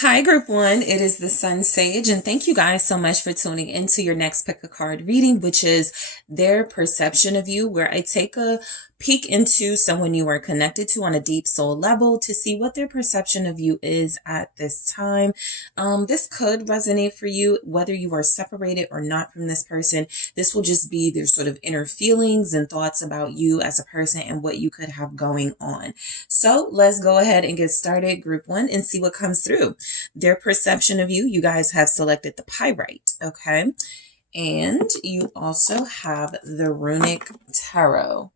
Hi, Group One. It is the Sun Sage, and thank you guys so much for tuning into your next pick a card reading, which is their perception of you, where I take a peek into someone you are connected to on a deep soul level to see what their perception of you is at this time. This could resonate for you, whether you are separated or not from this person. This will just be their sort of inner feelings and thoughts about you as a person and what you could have going on. So let's go ahead and get started, Group One, and see what comes through. Their perception of you, you guys have selected the pyrite, okay? And you also have the runic tarot,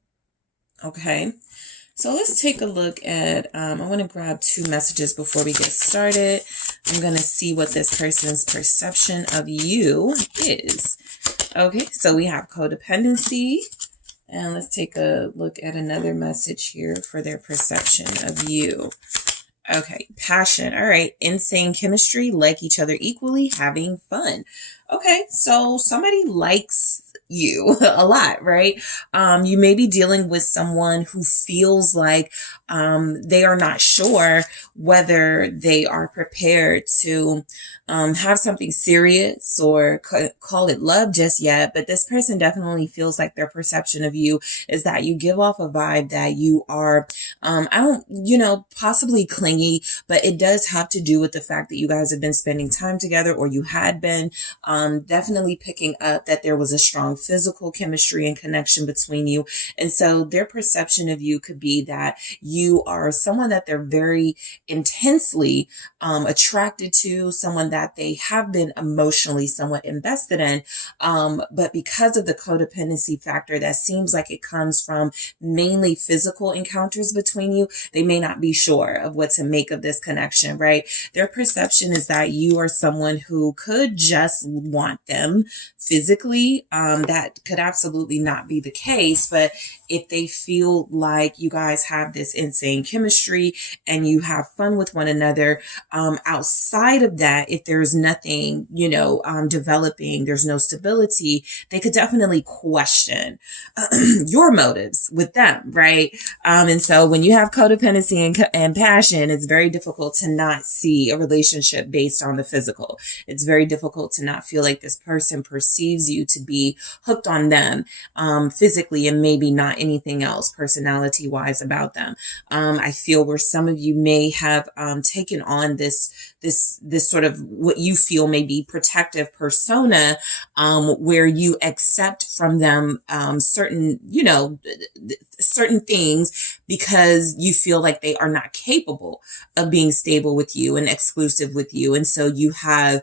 okay? So let's take a look at, I want to grab two messages before we get started. I'm going to see what this person's perception of you is. Okay, so we have codependency. And let's take a look at another message here for their perception of you. Okay, passion. All right, insane chemistry, like each other equally, having fun. Okay, so somebody likes you a lot, right? You may be dealing with someone who feels like they are not sure whether they are prepared to have something serious or call it love just yet. But this person definitely feels like their perception of you is that you give off a vibe that you are, possibly clingy, but it does have to do with the fact that you guys have been spending time together, or you had been. Definitely picking up that there was a strong physical chemistry and connection between you. And so their perception of you could be that you are someone that they're very intensely attracted to, someone that they have been emotionally somewhat invested in. But because of the codependency factor that seems like it comes from mainly physical encounters between you, they may not be sure of what to make of this connection, right? Their perception is that you are someone who could just want them physically. That could absolutely not be the case. But if they feel like you guys have this insane chemistry and you have fun with one another, outside of that, if there's nothing, developing, there's no stability, they could definitely question your motives with them, right? And so when you have codependency and passion, it's very difficult to not see a relationship based on the physical. It's very difficult to not feel like this person perceives you to be hooked on them physically and maybe not anything else personality wise about them. I feel where some of you may have taken on this sort of what you feel may be protective persona, where you accept from them certain things because you feel like they are not capable of being stable with you and exclusive with you. And so you have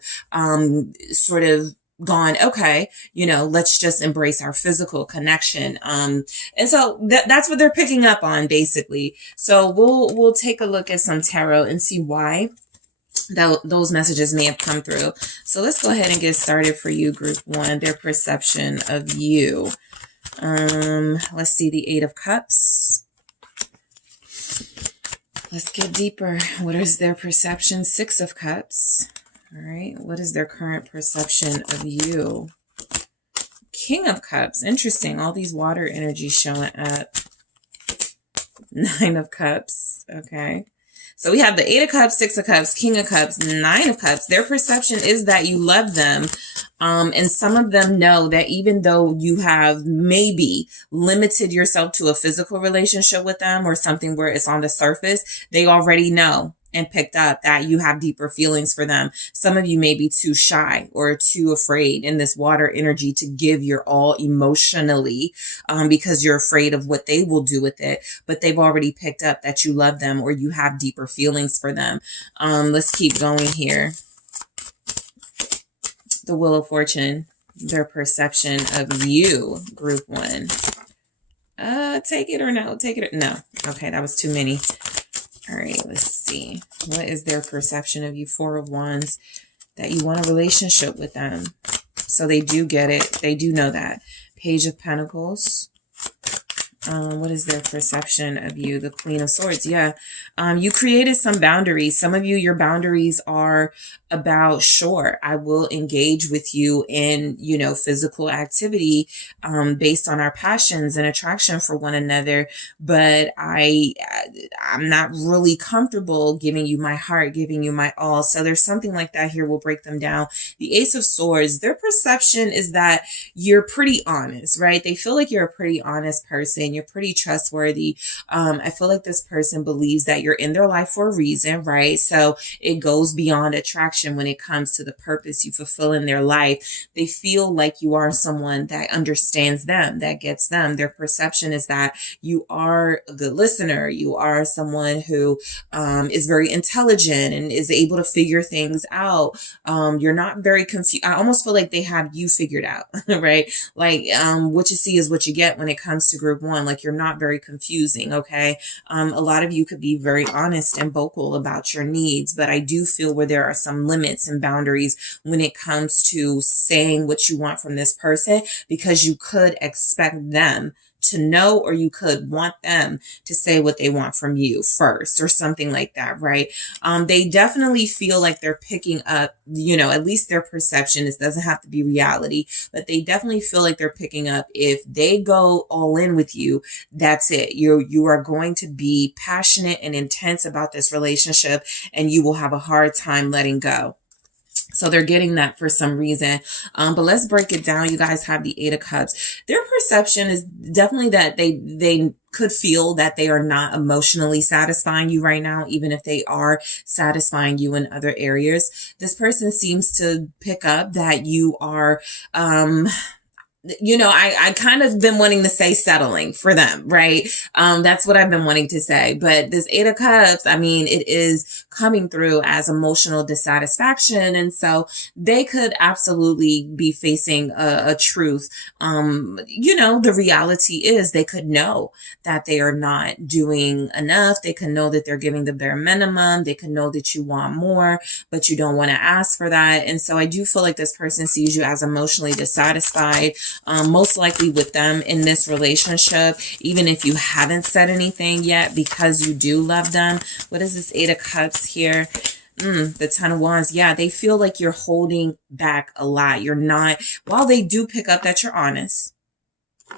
sort of gone, okay, let's just embrace our physical connection. And so that's what they're picking up on, basically. So we'll take a look at some tarot and see why those messages may have come through. So let's go ahead and get started for you, Group One, their perception of you. Let's see, the Eight of Cups. Let's get deeper. What is their perception? Six of Cups. All right. What is their current perception of you? King of Cups. Interesting. All these water energies showing up. Nine of Cups. Okay. So we have the Eight of Cups, Six of Cups, King of Cups, Nine of Cups. Their perception is that you love them. And some of them know that even though you have maybe limited yourself to a physical relationship with them or something where it's on the surface, they already know and picked up that you have deeper feelings for them. Some of you may be too shy or too afraid in this water energy to give your all emotionally, because you're afraid of what they will do with it. But they've already picked up that you love them or you have deeper feelings for them. Let's keep going here. The Wheel of Fortune, their perception of you, Group One. Take it or no? Take it or no? Okay, that was too many. All right, let's see. What is their perception of you? Four of Wands, that you want a relationship with them. So they do get it. They do know that. Page of Pentacles. What is their perception of you? The Queen of Swords. Yeah. You created some boundaries. Some of you, your boundaries are about, sure, I will engage with you in, physical activity, based on our passions and attraction for one another. But I'm not really comfortable giving you my heart, giving you my all. So there's something like that here. We'll break them down. The Ace of Swords, their perception is that you're pretty honest, right? They feel like you're a pretty honest person. You're pretty trustworthy. I feel like this person believes that you're in their life for a reason, right? So it goes beyond attraction when it comes to the purpose you fulfill in their life. They feel like you are someone that understands them, that gets them. Their perception is that you are a good listener. You are someone who is very intelligent and is able to figure things out. You're not very confused. I almost feel like they have you figured out, right? Like what you see is what you get when it comes to group one. Like you're not very confusing, okay? A lot of you could be very honest and vocal about your needs, but I do feel where there are some limits and boundaries when it comes to saying what you want from this person, because you could expect them to know, or you could want them to say what they want from you first or something like that, right? They definitely feel like they're picking up, at least their perception. It doesn't have to be reality, but they definitely feel like they're picking up, if they go all in with you, that's it. You are going to be passionate and intense about this relationship, and you will have a hard time letting go. So they're getting that for some reason. But let's break it down. You guys have the Eight of Cups. Their perception is definitely that they could feel that they are not emotionally satisfying you right now, even if they are satisfying you in other areas. This person seems to pick up that you are, I kind of been wanting to say settling for them, right? That's what I've been wanting to say. But this Eight of Cups, I mean, it is coming through as emotional dissatisfaction. And so they could absolutely be facing a truth. The reality is they could know that they are not doing enough. They can know that they're giving the bare minimum. They can know that you want more, but you don't want to ask for that. And so I do feel like this person sees you as emotionally dissatisfied. Most likely with them in this relationship, even if you haven't said anything yet, because you do love them. What is this Eight of Cups here? The Ten of Wands. Yeah, they feel like you're holding back a lot. You're not, while they do pick up that you're honest.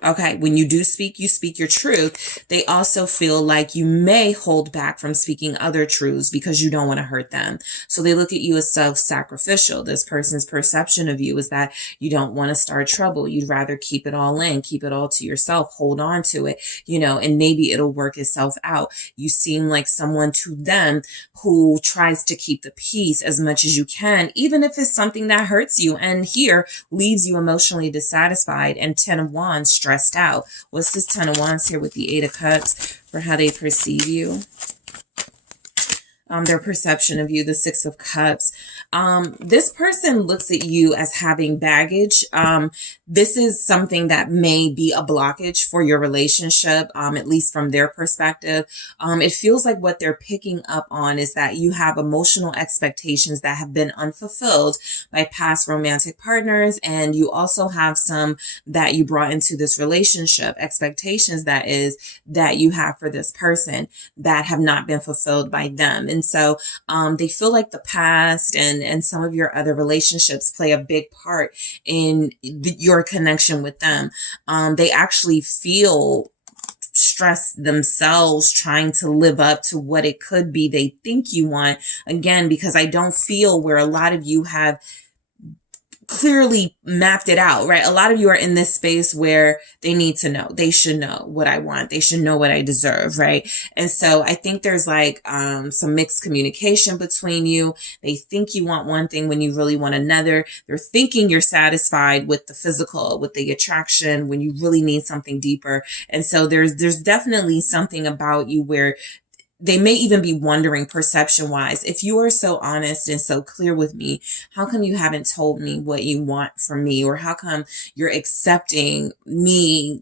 Okay, when you do speak, you speak your truth. They also feel like you may hold back from speaking other truths because you don't want to hurt them. So they look at you as self-sacrificial. This person's perception of you is that you don't want to start trouble. You'd rather keep it all in, keep it all to yourself, hold on to it, and maybe it'll work itself out. You seem like someone to them who tries to keep the peace as much as you can, even if it's something that hurts you, and here leaves you emotionally dissatisfied. And Ten of Wands, stressed out. What's this Ten of Wands here with the Eight of Cups for how they perceive you? Their perception of you, the Six of Cups. This person looks at you as having baggage. This is something that may be a blockage for your relationship, at least from their perspective. It feels like what they're picking up on is that you have emotional expectations that have been unfulfilled by past romantic partners. And you also have some that you brought into this relationship, expectations that you have for this person that have not been fulfilled by them. And so they feel like the past and some of your other relationships play a big part in your connection with them. They actually feel stressed themselves trying to live up to what it could be they think you want. Again, because I don't feel where a lot of you have clearly mapped it out, right? A lot of you are in this space where they need to know. They should know what I want. They should know what I deserve, right? And so I think there's like some mixed communication between you. They think you want one thing when you really want another. They're thinking you're satisfied with the physical, with the attraction, when you really need something deeper. And so there's definitely something about you where they may even be wondering, perception wise, if you are so honest and so clear with me, how come you haven't told me what you want from me? Or how come you're accepting me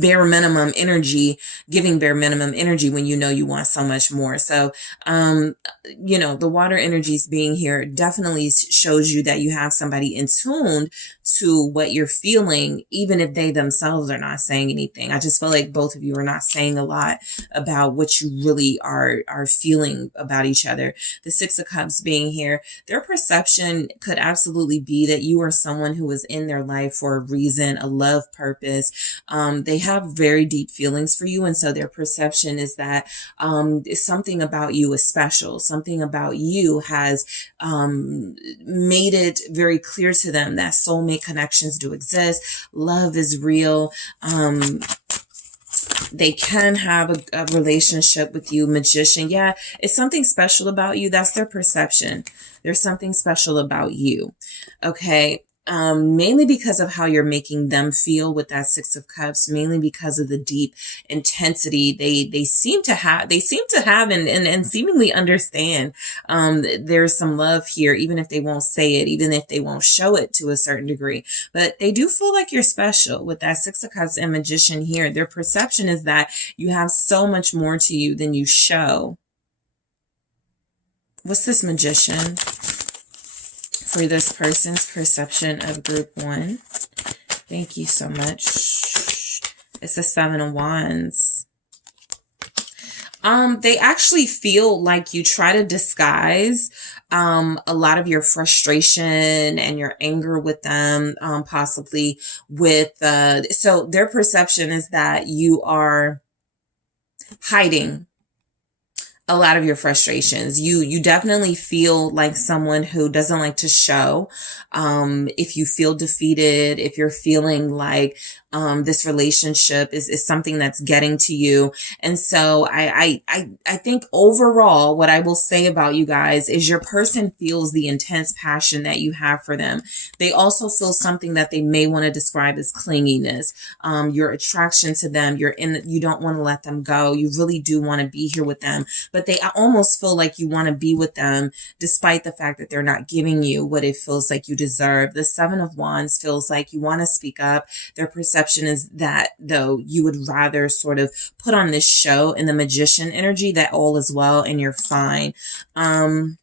bare minimum energy, giving bare minimum energy when you know you want so much more. So, the water energies being here definitely shows you that you have somebody in tune to what you're feeling, even if they themselves are not saying anything. I just feel like both of you are not saying a lot about what you really are feeling about each other. The Six of Cups being here, their perception could absolutely be that you are someone who is in their life for a reason, a love purpose. They have very deep feelings for you. And so their perception is that something about you is special. Something about you has made it very clear to them that soulmate connections do exist. Love is real. They can have a relationship with you. Magician. Yeah, it's something special about you. That's their perception. There's something special about you. Okay. Mainly because of how you're making them feel with that Six of Cups, mainly because of the deep intensity they seem to have and seemingly understand. There's some love here, even if they won't say it, even if they won't show it to a certain degree, but they do feel like you're special with that Six of Cups and Magician here. Their perception is that you have so much more to you than you show. What's this Magician? For this person's perception of group 1. Thank you so much. It's the Seven of Wands. They actually feel like you try to disguise a lot of your frustration and your anger with them, possibly with so their perception is that you are hiding a lot of your frustrations. You definitely feel like someone who doesn't like to show. If you feel defeated, if you're feeling like this relationship is something that's getting to you. And so I think overall, what I will say about you guys is your person feels the intense passion that you have for them. They also feel something that they may want to describe as clinginess. Your attraction to them, you don't want to let them go. You really do want to be here with them, but they almost feel like you want to be with them despite the fact that they're not giving you what it feels like you deserve. The Seven of Wands feels like you want to speak up. Their perception is that, though, you would rather sort of put on this show in the Magician energy that all is well and you're fine. I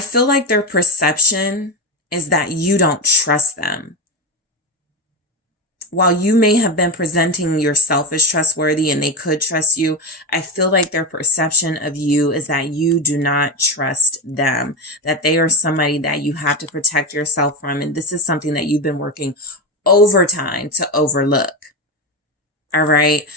feel like their perception is that you don't trust them. While you may have been presenting yourself as trustworthy and they could trust you, I feel like their perception of you is that you do not trust them, that they are somebody that you have to protect yourself from. And this is something that you've been working overtime to overlook. All right.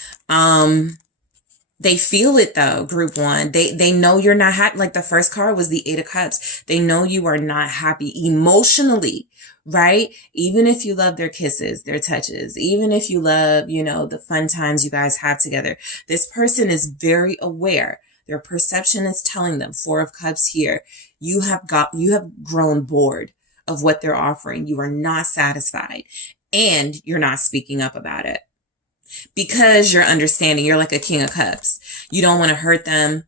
They feel it though, group 1. They know you're not happy. Like the first card was the Eight of Cups. They know you are not happy emotionally. Right? Even if you love their kisses, their touches, even if you love, the fun times you guys have together, this person is very aware. Their perception is telling them, Four of Cups here, you have grown bored of what they're offering. You are not satisfied and you're not speaking up about it because you're understanding. You're like a King of Cups. You don't want to hurt them.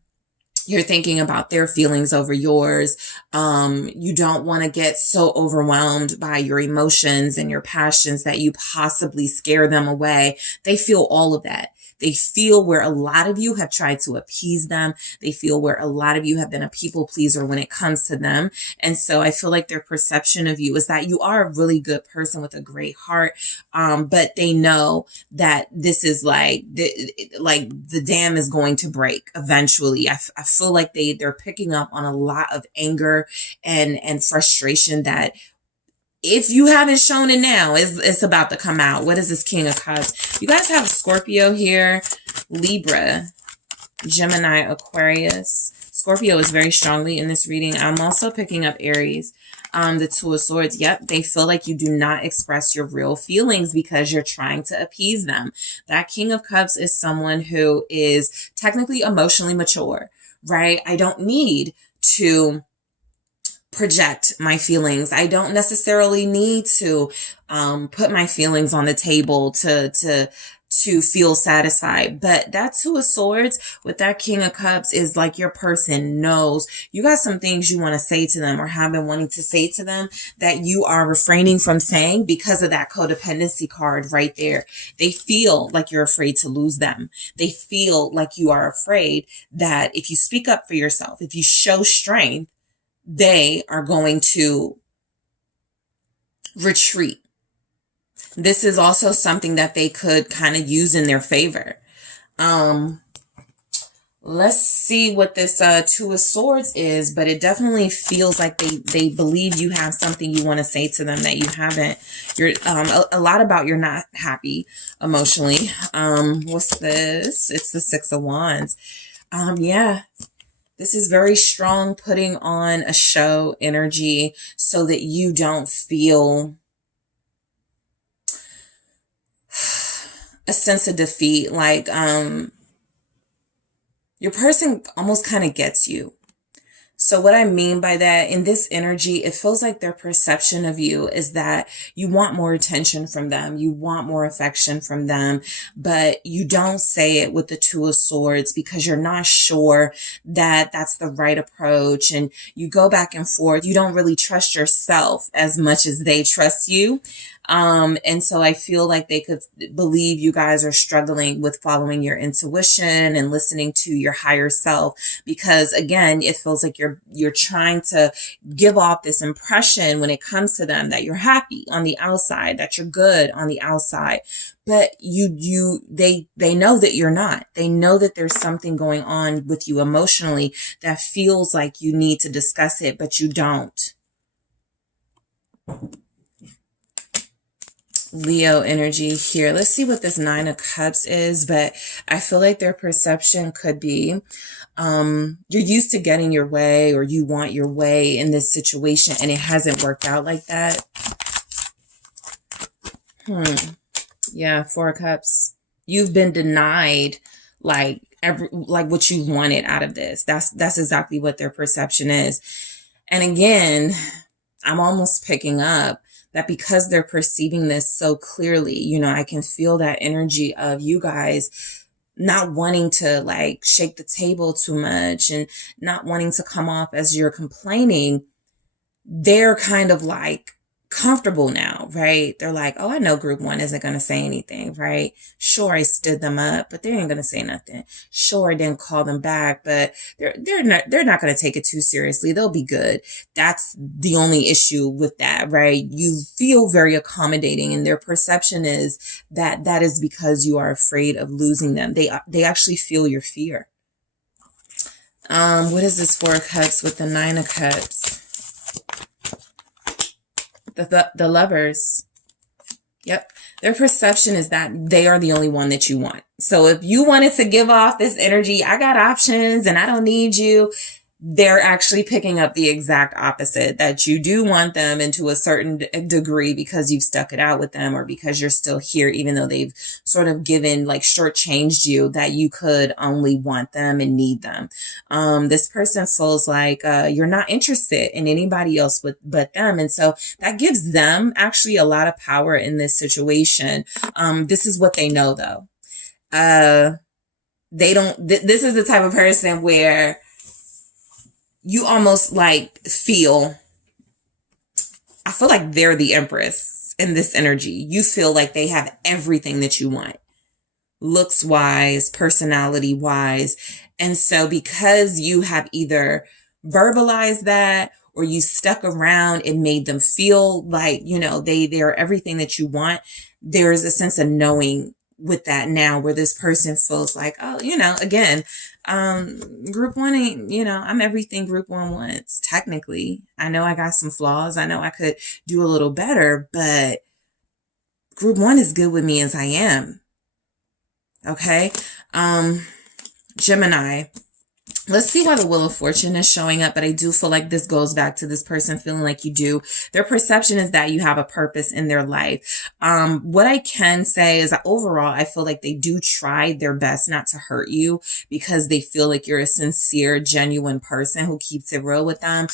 You're thinking about their feelings over yours. You don't want to get so overwhelmed by your emotions and your passions that you possibly scare them away. They feel all of that. They feel where a lot of you have tried to appease them. They feel where a lot of you have been a people pleaser when it comes to them. And so I feel like their perception of you is that you are a really good person with a great heart. But they know that this is like the dam is going to break eventually. I feel like they're picking up on a lot of anger and frustration that if you haven't shown it now, it's about to come out. What is this King of Cups? You guys have a Scorpio here, Libra, Gemini, Aquarius. Scorpio is very strongly in this reading. I'm also picking up Aries, the Two of Swords. Yep, they feel like you do not express your real feelings because you're trying to appease them. That King of Cups is someone who is technically emotionally mature, right? I don't need to project my feelings. I don't necessarily need to put my feelings on the table to feel satisfied. But that Two of Swords with that King of Cups is like your person knows you got some things you want to say to them or have been wanting to say to them that you are refraining from saying because of that codependency card right there. They feel like you're afraid to lose them. They feel like you are afraid that if you speak up for yourself, if you show strength, they are going to retreat. This is also something that they could kind of use in their favor. Let's see what this Two of Swords is, but it definitely feels like they believe you have something you want to say to them that you haven't. You're a lot about you're not happy emotionally. What's this? It's the Six of Wands. Yeah. This is very strong, putting on a show energy so that you don't feel a sense of defeat. Like, your person almost kind of gets you. So what I mean by that, in this energy, it feels like their perception of you is that you want more attention from them. You want more affection from them, but you don't say it with the Two of Swords because you're not sure that that's the right approach. And you go back and forth. You don't really trust yourself as much as they trust you. And so I feel like they could believe you guys are struggling with following your intuition and listening to your higher self, because again, it feels like you're trying to give off this impression when it comes to them that you're happy on the outside, that you're good on the outside, but they know that you're not. They know that there's something going on with you emotionally that feels like you need to discuss it, but you don't. Leo energy here. Let's see what this Nine of Cups is, but I feel like their perception could be you're used to getting your way, or you want your way in this situation and it hasn't worked out like that. Yeah, Four of Cups. You've been denied like what you wanted out of this. That's exactly what their perception is. And again, I'm almost picking up that because they're perceiving this so clearly, you know, I can feel that energy of you guys not wanting to like shake the table too much and not wanting to come off as you're complaining. They're kind of like comfortable now, right? They're like, oh, I know group one isn't going to say anything, right? Sure, I stood them up, but they ain't going to say nothing. Sure, I didn't call them back, but they're not going to take it too seriously. They'll be good. That's the only issue with that, right? You feel very accommodating, and their perception is that that is because you are afraid of losing them. They actually feel your fear. What is this Four of Cups with the Nine of Cups? The Lovers. Yep. Their perception is that they are the only one that you want. So if you wanted to give off this energy, I got options and I don't need you, they're actually picking up the exact opposite, that you do want them, and to a certain degree because you've stuck it out with them, or because you're still here, even though they've sort of given, like, shortchanged you, that you could only want them and need them. This person feels like you're not interested in anybody else but them. And so that gives them actually a lot of power in this situation. This is what they know, though. They don't, this is the type of person where you almost like I feel like they're the Empress in this energy. You feel like they have everything that you want, looks wise, personality wise. And so because you have either verbalized that or you stuck around and made them feel like, you know, they're everything that you want, there is a sense of knowing with that now, where this person feels like, oh, you know, again, group one ain't, you know, I'm everything group one wants. Technically, I know I got some flaws. I know I could do a little better, but group one is good with me as I am. Okay. Gemini. Let's see why the Wheel of Fortune is showing up, but I do feel like this goes back to this person feeling like you do. Their perception is that you have a purpose in their life. What I can say is that overall, I feel like they do try their best not to hurt you because they feel like you're a sincere, genuine person who keeps it real with them.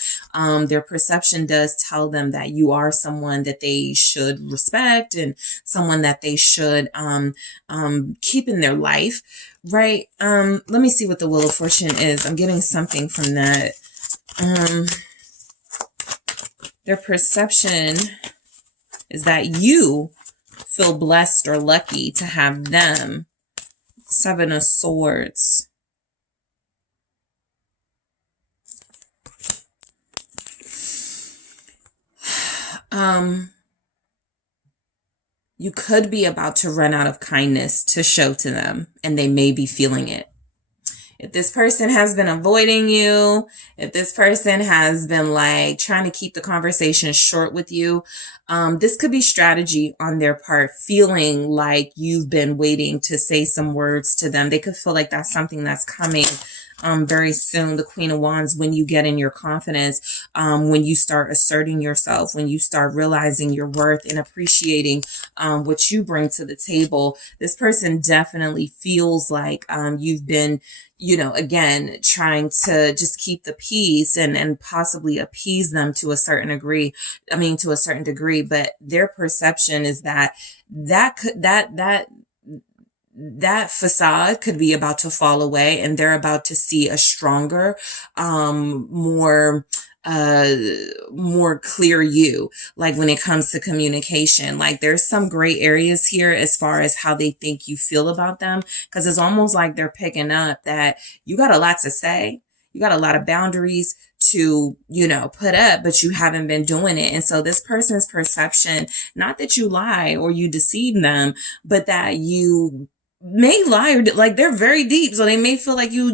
Their perception does tell them that you are someone that they should respect and someone that they should keep in their life. Right. Let me see what the Wheel of Fortune is. I'm getting something from that. Their perception is that you feel blessed or lucky to have them. Seven of Swords. You could be about to run out of kindness to show to them, and they may be feeling it. If this person has been avoiding you, if this person has been like trying to keep the conversation short with you, this could be strategy on their part, feeling like you've been waiting to say some words to them. They could feel like that's something that's coming very soon. The Queen of Wands, when you get in your confidence, when you start asserting yourself, when you start realizing your worth and appreciating what you bring to the table, this person definitely feels like you've been, you know, again, trying to just keep the peace and possibly appease them to a certain degree. But their perception is that that facade could be about to fall away, and they're about to see a stronger, more clear you, like when it comes to communication. Like there's some gray areas here as far as how they think you feel about them, because it's almost like they're picking up that you got a lot to say, you got a lot of boundaries to, you know, put up, but you haven't been doing it. And so this person's perception, not that you lie or you deceive them, but that you may lie, or like they're very deep, so they may feel like you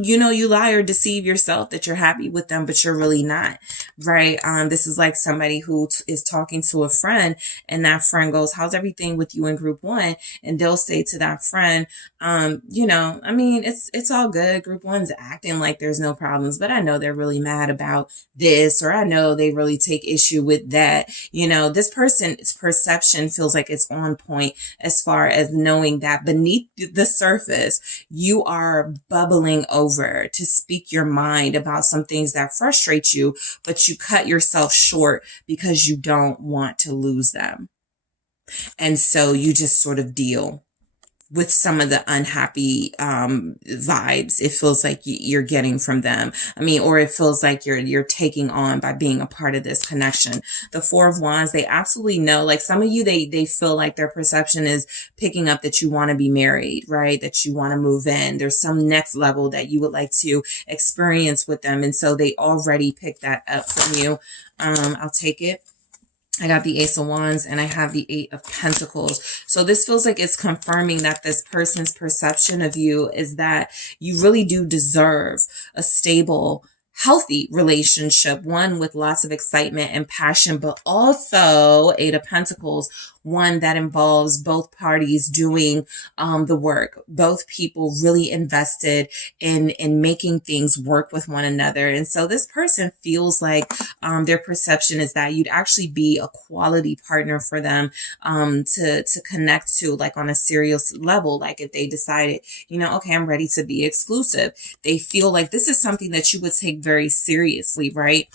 lie or deceive yourself that you're happy with them, but you're really not, right? This is like somebody who is talking to a friend, and that friend goes, how's everything with you in group one? And they'll say to that friend, it's all good. Group one's acting like there's no problems, but I know they're really mad about this, or I know they really take issue with that. You know, this person's perception feels like it's on point as far as knowing that beneath the surface, you are bubbling over to speak your mind about some things that frustrate you, but you cut yourself short because you don't want to lose them. And so you just sort of deal with some of the unhappy vibes it feels like you're getting from them. Or it feels like you're taking on by being a part of this connection. The Four of Wands, they absolutely know, like some of you, they feel like their perception is picking up that you want to be married, right? That you want to move in. There's some next level that you would like to experience with them. And so they already picked that up from you. I'll take it. I got the Ace of Wands and I have the Eight of Pentacles. So this feels like it's confirming that this person's perception of you is that you really do deserve a stable, healthy relationship, one with lots of excitement and passion, but also Eight of Pentacles, one that involves both parties doing the work, both people really invested in making things work with one another. And so this person feels like their perception is that you'd actually be a quality partner for them to connect to, like on a serious level. Like if they decided, okay, I'm ready to be exclusive, they feel like this is something that you would take very seriously, right?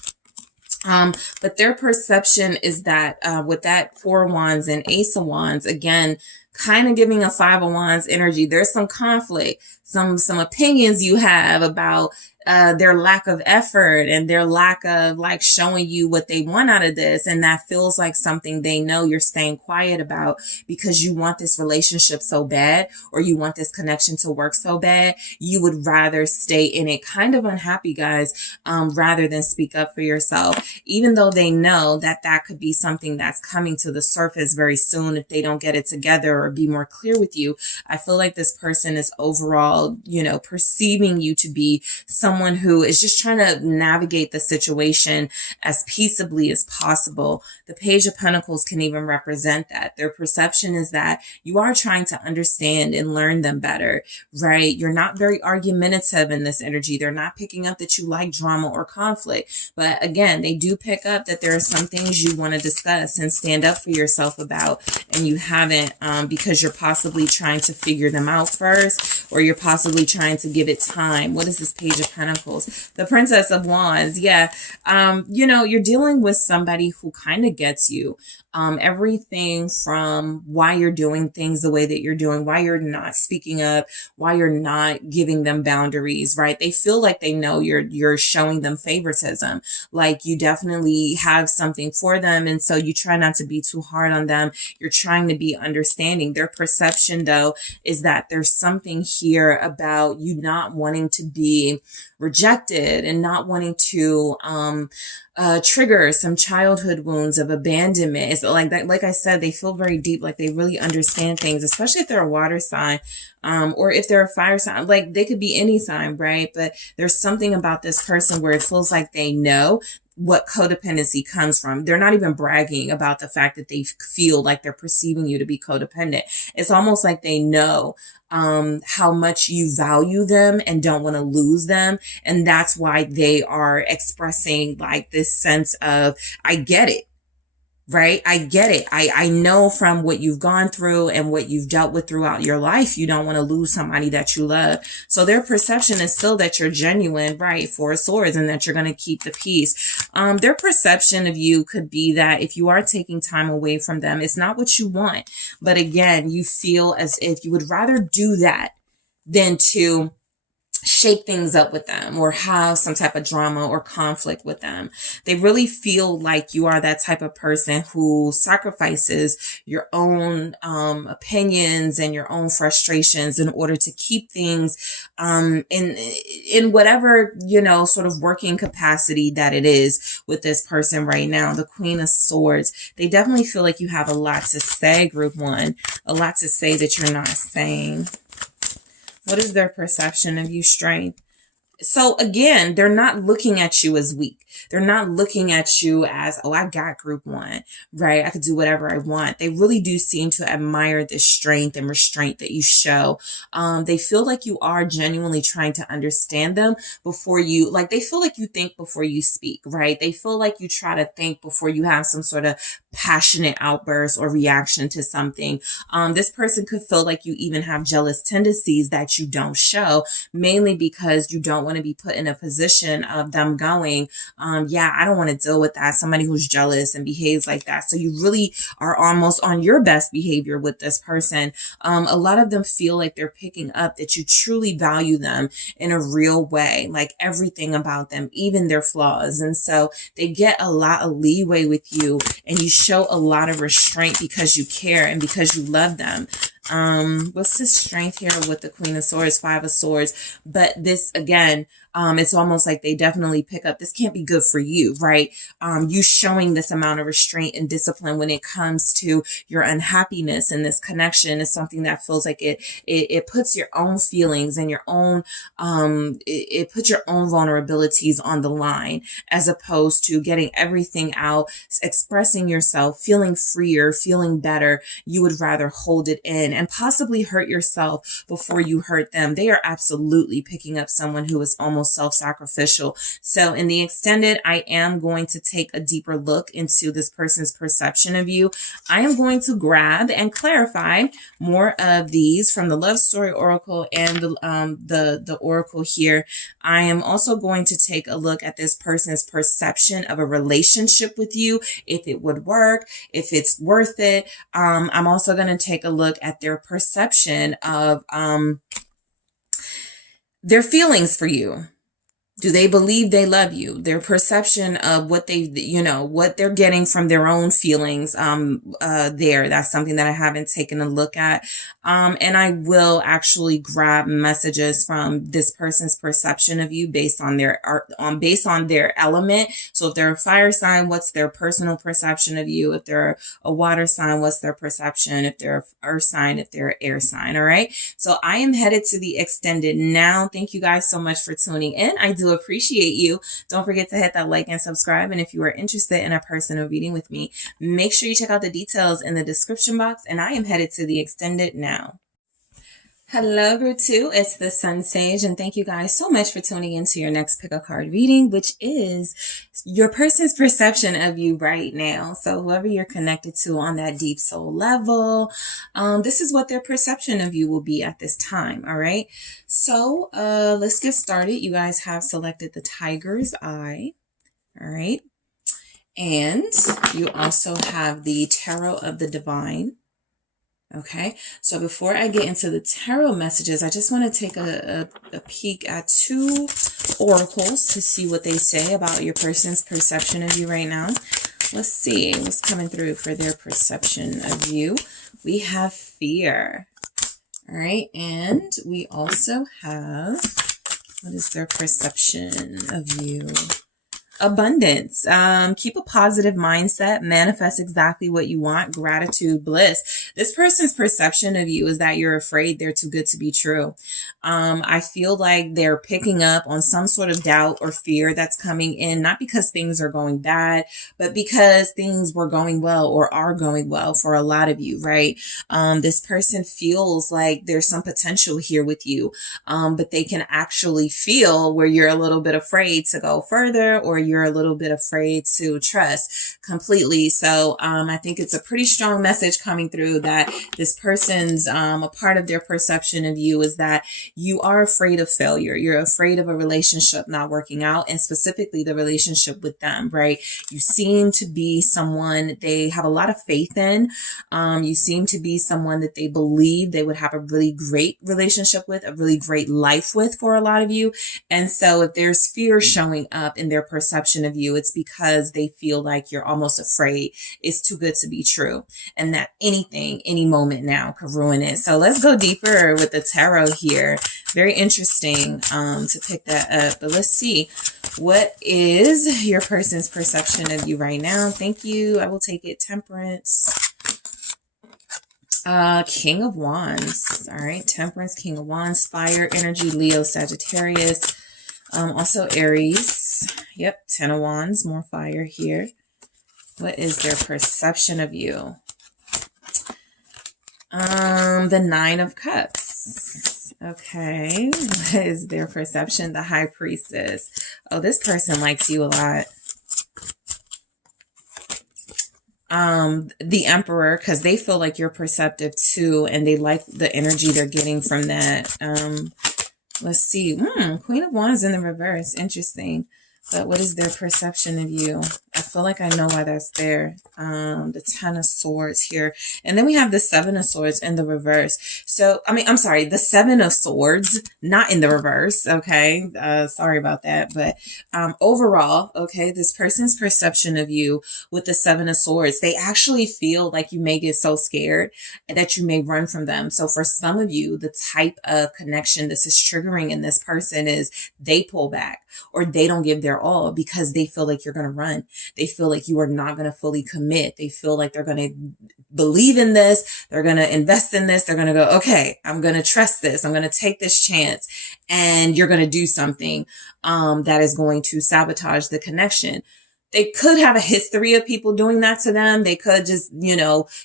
But their perception is that with that Four of Wands and Ace of Wands, again, kind of giving a Five of Wands energy, there's some conflict, some opinions you have about their lack of effort and their lack of like showing you what they want out of this. And that feels like something they know you're staying quiet about because you want this relationship so bad, or you want this connection to work so bad. You would rather stay in it, kind of unhappy, guys, rather than speak up for yourself, even though they know that that could be something that's coming to the surface very soon if they don't get it together, or be more clear with you. I feel like this person is overall, perceiving you to be someone who is just trying to navigate the situation as peaceably as possible. The Page of Pentacles can even represent that. Their perception is that you are trying to understand and learn them better, right? You're not very argumentative in this energy. They're not picking up that you like drama or conflict. But again, they do pick up that there are some things you want to discuss and stand up for yourself about, and you haven't, because you're possibly trying to figure them out first, or you're possibly trying to give it time. What is this Page of Pentacles? The Princess of Wands. Yeah. You're dealing with somebody who kind of gets you. Everything from why you're doing things the way that you're doing, why you're not speaking up, why you're not giving them boundaries, right? They feel like they know you're showing them favoritism, like you definitely have something for them. And so you try not to be too hard on them. You're trying to be understanding. Their perception, though, is that there's something here about you not wanting to be rejected and not wanting to, trigger some childhood wounds of abandonment. It's like that. Like I said, they feel very deep, like they really understand things, especially if they're a water sign, or if they're a fire sign. Like they could be any sign, right? But there's something about this person where it feels like they know what codependency comes from. They're not even bragging about the fact that they feel like they're perceiving you to be codependent. It's almost like they know how much you value them and don't want to lose them. And that's why they are expressing like this sense of, I get it. Right? I get it. I know from what you've gone through and what you've dealt with throughout your life, you don't want to lose somebody that you love. So their perception is still that you're genuine, right? Four of Swords, and that you're going to keep the peace. Their perception of you could be that if you are taking time away from them, it's not what you want. But again, you feel as if you would rather do that than to shake things up with them or have some type of drama or conflict with them. They really feel like you are that type of person who sacrifices your own opinions and your own frustrations in order to keep things in whatever, sort of working capacity that it is with this person right now. The Queen of Swords. They definitely feel like you have a lot to say, Group 1, a lot to say that you're not saying. What is their perception of you? Strength. So again, they're not looking at you as weak. They're not looking at you as, oh, I got Group 1, right? I could do whatever I want. They really do seem to admire the strength and restraint that you show. They feel like you are genuinely trying to understand them before you, like they feel like you think before you speak, right? They feel like you try to think before you have some sort of passionate outburst or reaction to something. This person could feel like you even have jealous tendencies that you don't show, mainly because you don't want to be put in a position of them going, I don't want to deal with that. Somebody who's jealous and behaves like that. So you really are almost on your best behavior with this person. A lot of them feel like they're picking up that you truly value them in a real way, like everything about them, even their flaws. And so they get a lot of leeway with you, and you show a lot of restraint because you care and because you love them. What's this strength here with the Queen of Swords, Five of Swords? But this, again, it's almost like they definitely pick up, this can't be good for you, right? You showing this amount of restraint and discipline when it comes to your unhappiness in this connection is something that feels like it puts your own feelings and your own, it puts your own vulnerabilities on the line, as opposed to getting everything out, expressing yourself, feeling freer, feeling better. You would rather hold it in and possibly hurt yourself before you hurt them. They are absolutely picking up someone who is almost self-sacrificial. So in the extended, I am going to take a deeper look into this person's perception of you. I am going to grab and clarify more of these from the Love Story Oracle and the Oracle here. I am also going to take a look at this person's perception of a relationship with you, if it would work, if it's worth it. I'm also going to take a look at their perception of their feelings for you. Do they believe they love you? Their perception of what they, what they're getting from their own feelings, that's something that I haven't taken a look at. And I will actually grab messages from this person's perception of you based on their element. So if they're a fire sign, what's their personal perception of you? If they're a water sign, what's their perception? If they're an earth sign, if they're an air sign. All right. So I am headed to the extended now. Thank you guys so much for tuning in. I do appreciate you. Don't forget to hit that like and subscribe. And if you are interested in a personal reading with me, make sure you check out the details in the description box. And I am headed to the extended now. Hello, group 2. It's the SunSage, and thank you guys so much for tuning into your next pick a card reading, which is your person's perception of you right now. So whoever you're connected to on that deep soul level, this is what their perception of you will be at this time. All right. So let's get started. You guys have selected the Tiger's Eye. All right. And you also have the Tarot of the Divine. Okay, so before I get into the tarot messages, I just want to take a peek at 2 oracles to see what they say about your person's perception of you right now. Let's see what's coming through for their perception of you. We have fear. All right, and we also have, what is their perception of you? Abundance. Keep a positive mindset, manifest exactly what you want, gratitude, bliss. This person's perception of you is that you're afraid they're too good to be true. I feel like they're picking up on some sort of doubt or fear that's coming in, not because things are going bad, but because things were going well or are going well for a lot of you, right? This person feels like there's some potential here with you, but they can actually feel where you're a little bit afraid to go further, or you're a little bit afraid to trust completely. So I think it's a pretty strong message coming through that this person's, a part of their perception of you is that you are afraid of failure. You're afraid of a relationship not working out, and specifically the relationship with them, right? You seem to be someone they have a lot of faith in. You seem to be someone that they believe they would have a really great relationship with, a really great life with for a lot of you. And so if there's fear showing up in their perception of you, it's because they feel like you're almost afraid it's too good to be true, and that anything, any moment now could ruin it. So let's go deeper with the tarot here. Very interesting to pick that up. But let's see, what is your person's perception of you right now? Thank you. I will take it. Temperance. King of Wands. All right. Temperance, King of Wands, fire energy, Leo, Sagittarius. Also Aries. Yep. 10 of Wands, more fire here. What is their perception of you? The 9 of Cups. Okay. What is their perception? The High Priestess. Oh, this person likes you a lot. The Emperor, because they feel like you're perceptive too, and they like the energy they're getting from that. Let's see. Queen of Wands in the reverse. Interesting. But what is their perception of you? I feel like I know why that's there. The 10 of Swords here. And then we have the 7 of Swords in the reverse. So, I'm sorry, the 7 of Swords, not in the reverse. Okay. Sorry about that. But overall, okay, this person's perception of you with the 7 of Swords, they actually feel like you may get so scared that you may run from them. So for some of you, the type of connection this is triggering in this person is they pull back, or they don't give their all because they feel like you're going to run. They feel like you are not going to fully commit. They feel like they're going to believe in this. They're going to invest in this. They're going to go, okay, I'm going to trust this. I'm going to take this chance. And you're going to do something that is going to sabotage the connection. They could have a history of people doing that to them. They could just,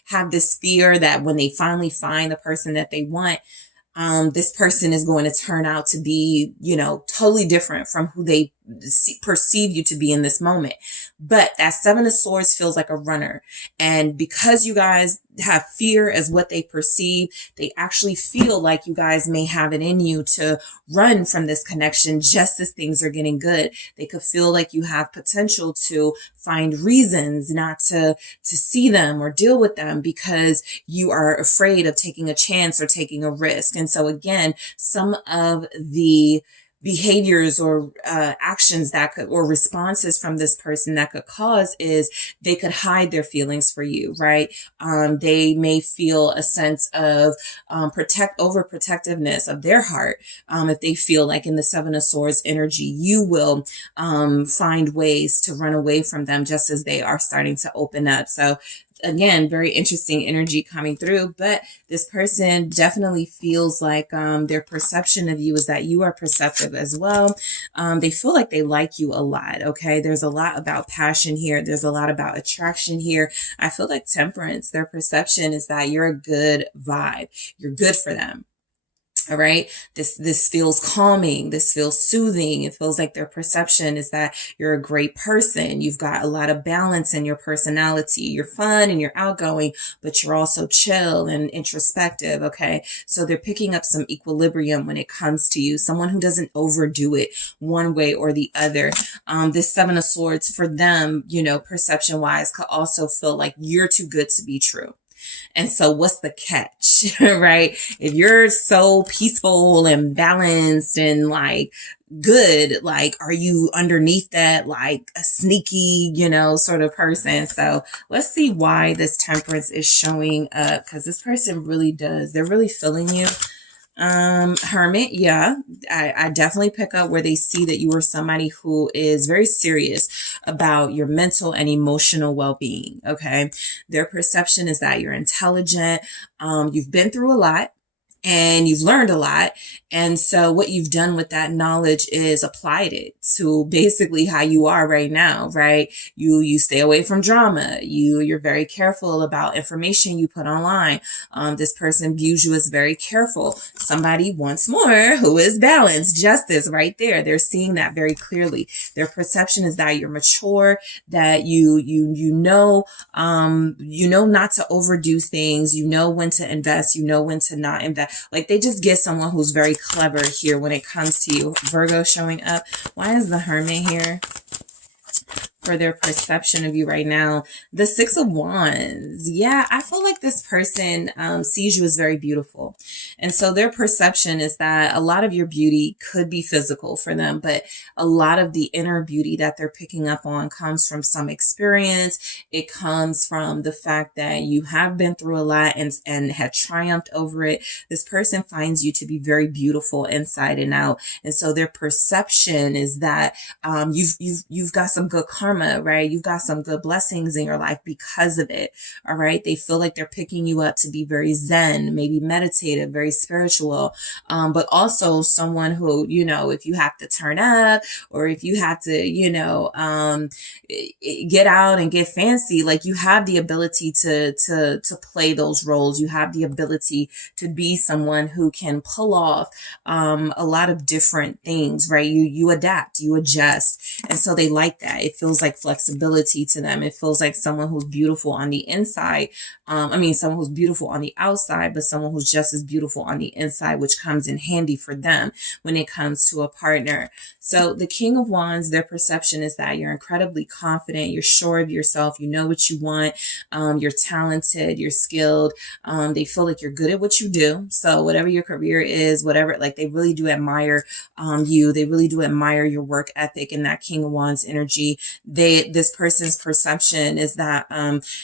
have this fear that when they finally find the person that they want, this person is going to turn out to be, totally different from who they perceive you to be in this moment. But that 7 of Swords feels like a runner. And because you guys have fear as what they perceive, they actually feel like you guys may have it in you to run from this connection just as things are getting good. They could feel like you have potential to find reasons not to see them or deal with them because you are afraid of taking a chance or taking a risk. And so again, some of the behaviors or actions that could, or responses from this person that could cause is they could hide their feelings for you, right? They may feel a sense of overprotectiveness of their heart. If they feel like in the Seven of Swords energy, you will find ways to run away from them just as they are starting to open up. So again, very interesting energy coming through, but this person definitely feels like their perception of you is that you are perceptive as well. They feel like they like you a lot, okay? There's a lot about passion here. There's a lot about attraction here. I feel like Temperance, their perception is that you're a good vibe. You're good for them. All right. This feels calming. This feels soothing. It feels like their perception is that you're a great person. You've got a lot of balance in your personality. You're fun and you're outgoing, but you're also chill and introspective. Okay. So they're picking up some equilibrium when it comes to you. Someone who doesn't overdo it one way or the other. This Seven of Swords for them, you know, perception wise could also feel like you're too good to be true. And so what's the catch, right? If you're so peaceful and balanced and like good, like, are you underneath that, like a sneaky, you know, sort of person? So let's see why this Temperance is showing up, because this person really does. They're really feeling you. Hermit, yeah, I definitely pick up where they see that you are somebody who is very serious about your mental and emotional well-being. Okay. Their perception is that you're intelligent. You've been through a lot and you've learned a lot. And so what you've done with that knowledge is applied it to basically how you are right now, right? You stay away from drama. You're very careful about information you put online. This person views you as very careful. Somebody once more who is balanced, justice right there. They're seeing that very clearly. Their perception is that you're mature, that you know not to overdo things. You know when to invest. You know when to not invest. Like they just get someone who's very clever here when it comes to you. Virgo showing up. Why is the Hermit here? For their perception of you right now. The Six of Wands. Yeah, I feel like this person sees you as very beautiful. And so their perception is that a lot of your beauty could be physical for them, but a lot of the inner beauty that they're picking up on comes from some experience. It comes from the fact that you have been through a lot and had triumphed over it. This person finds you to be very beautiful inside and out. And so their perception is that you've got some good karma, right? You've got some good blessings in your life because of it. All right. They feel like they're picking you up to be very zen, maybe meditative, very spiritual, but also someone who, you know, if you have to turn up or if you have to, you know, get out and get fancy, like you have the ability to play those roles. You have the ability to be someone who can pull off a lot of different things, right? You adapt, you adjust. And so they like that. It feels like flexibility to them. It feels like someone who's beautiful on the inside. Someone who's beautiful on the outside, but someone who's just as beautiful on the inside, which comes in handy for them when it comes to a partner. So the King of Wands, their perception is that you're incredibly confident. You're sure of yourself. You know what you want. You're talented. You're skilled. They feel like you're good at what you do. So whatever your career is, whatever, like they really do admire you. They really do admire your work ethic and that King of Wands energy. This person's perception is that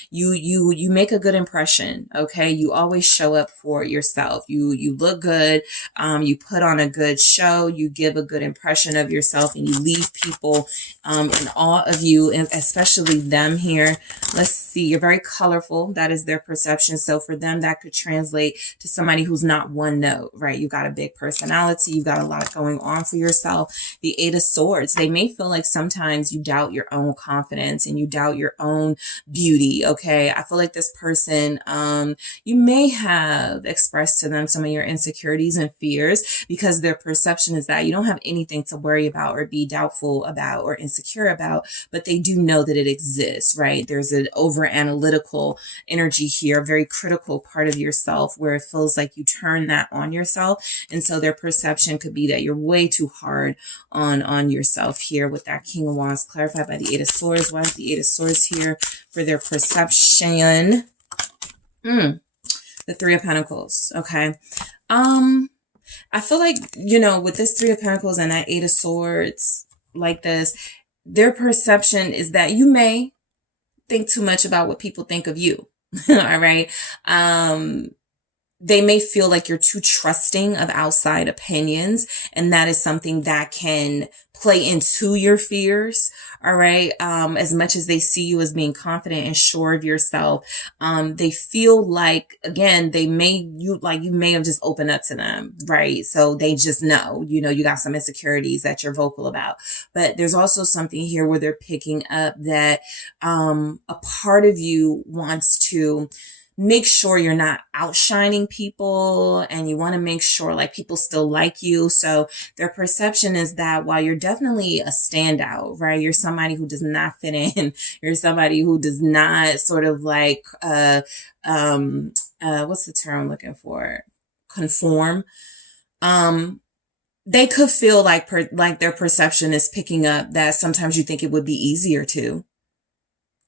you make a good impression. Okay, you always show up for yourself. You look good. You put on a good show. You give a good impression of yourself, and you leave people in awe of you, and especially them here. Let's see. You're very colorful. That is their perception. So for them, that could translate to somebody who's not one note, right? You got a big personality. You've got a lot going on for yourself. The Eight of Swords. They may feel like sometimes you doubt your own confidence and you doubt your own beauty. Okay. I feel like this person, you may have expressed to them some of your insecurities and fears because their perception is that you don't have anything to worry about or be doubtful about or insecure about, but they do know that it exists, right? There's an over analytical energy here, a very critical part of yourself where it feels like you turn that on yourself. And so their perception could be that you're way too hard on yourself here with that King of Wands clarified by the Eight of Swords. Why is the Eight of Swords here for their perception? The Three of Pentacles. Okay. I feel like, you know, with this Three of Pentacles and that Eight of Swords like this, their perception is that you may think too much about what people think of you. All right. They may feel like you're too trusting of outside opinions, and that is something that can play into your fears. All right. As much as they see you as being confident and sure of yourself, they feel like, again, you may have just opened up to them. Right. So they just know, you know, you got some insecurities that you're vocal about, but there's also something here where they're picking up that, a part of you wants to make sure you're not outshining people, and you want to make sure like people still like you. So their perception is that while you're definitely a standout, right? You're somebody who does not fit in. You're somebody who does not sort of like, what's the term I'm looking for? Conform. They could feel like, like their perception is picking up that sometimes you think it would be easier to.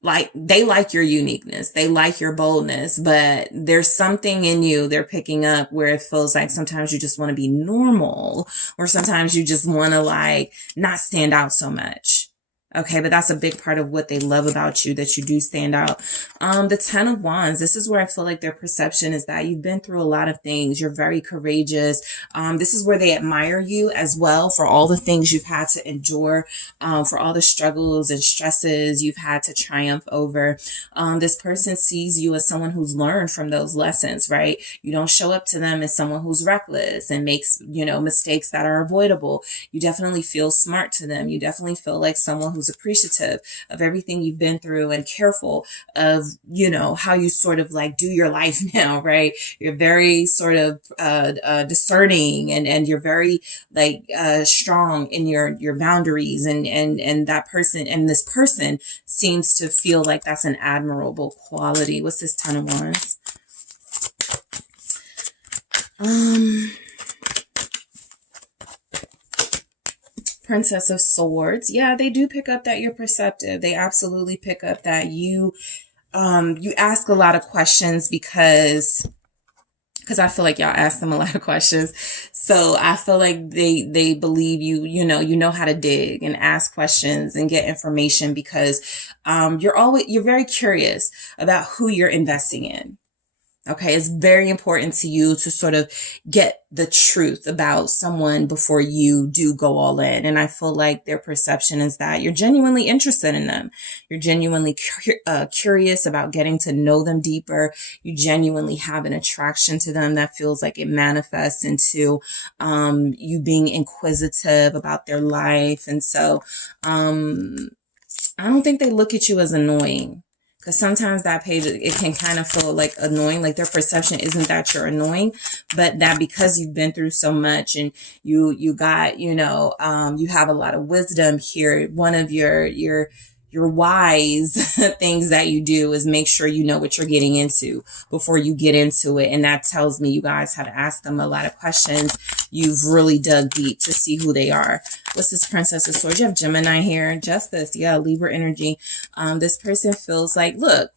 Like they like your uniqueness, they like your boldness, but there's something in you they're picking up where it feels like sometimes you just want to be normal, or sometimes you just want to like not stand out so much. Okay, but that's a big part of what they love about you, that you do stand out. The Ten of Wands, this is where I feel like their perception is that you've been through a lot of things. You're very courageous. This is where they admire you as well for all the things you've had to endure, for all the struggles and stresses you've had to triumph over. This person sees you as someone who's learned from those lessons, right? You don't show up to them as someone who's reckless and makes, you know, mistakes that are avoidable. You definitely feel smart to them. You definitely feel like someone who's appreciative of everything you've been through and careful of, you know, how you sort of like do your life now, right? You're very sort of discerning, and you're very like strong in your boundaries, and that person, and this person seems to feel like that's an admirable quality. What's this Ten of Wands? Princess of Swords. Yeah, they do pick up that you're perceptive. They absolutely pick up that you ask a lot of questions because I feel like y'all ask them a lot of questions. So I feel like they believe you know how to dig and ask questions and get information because you're very curious about who you're investing in. Okay, it's very important to you to sort of get the truth about someone before you do go all in. And I feel like their perception is that you're genuinely interested in them. You're genuinely curious about getting to know them deeper. You genuinely have an attraction to them that feels like it manifests into you being inquisitive about their life. And so I don't think they look at you as annoying. Because sometimes that page, it can kind of feel like annoying, like their perception isn't that you're annoying, but that because you've been through so much and you got, you know, you have a lot of wisdom here. One of your wise things that you do is make sure you know what you're getting into before you get into it. And that tells me you guys have to ask them a lot of questions. You've really dug deep to see who they are. What's this Princess of Swords? You have Gemini here. Justice. Yeah, Libra energy. This person feels like, look,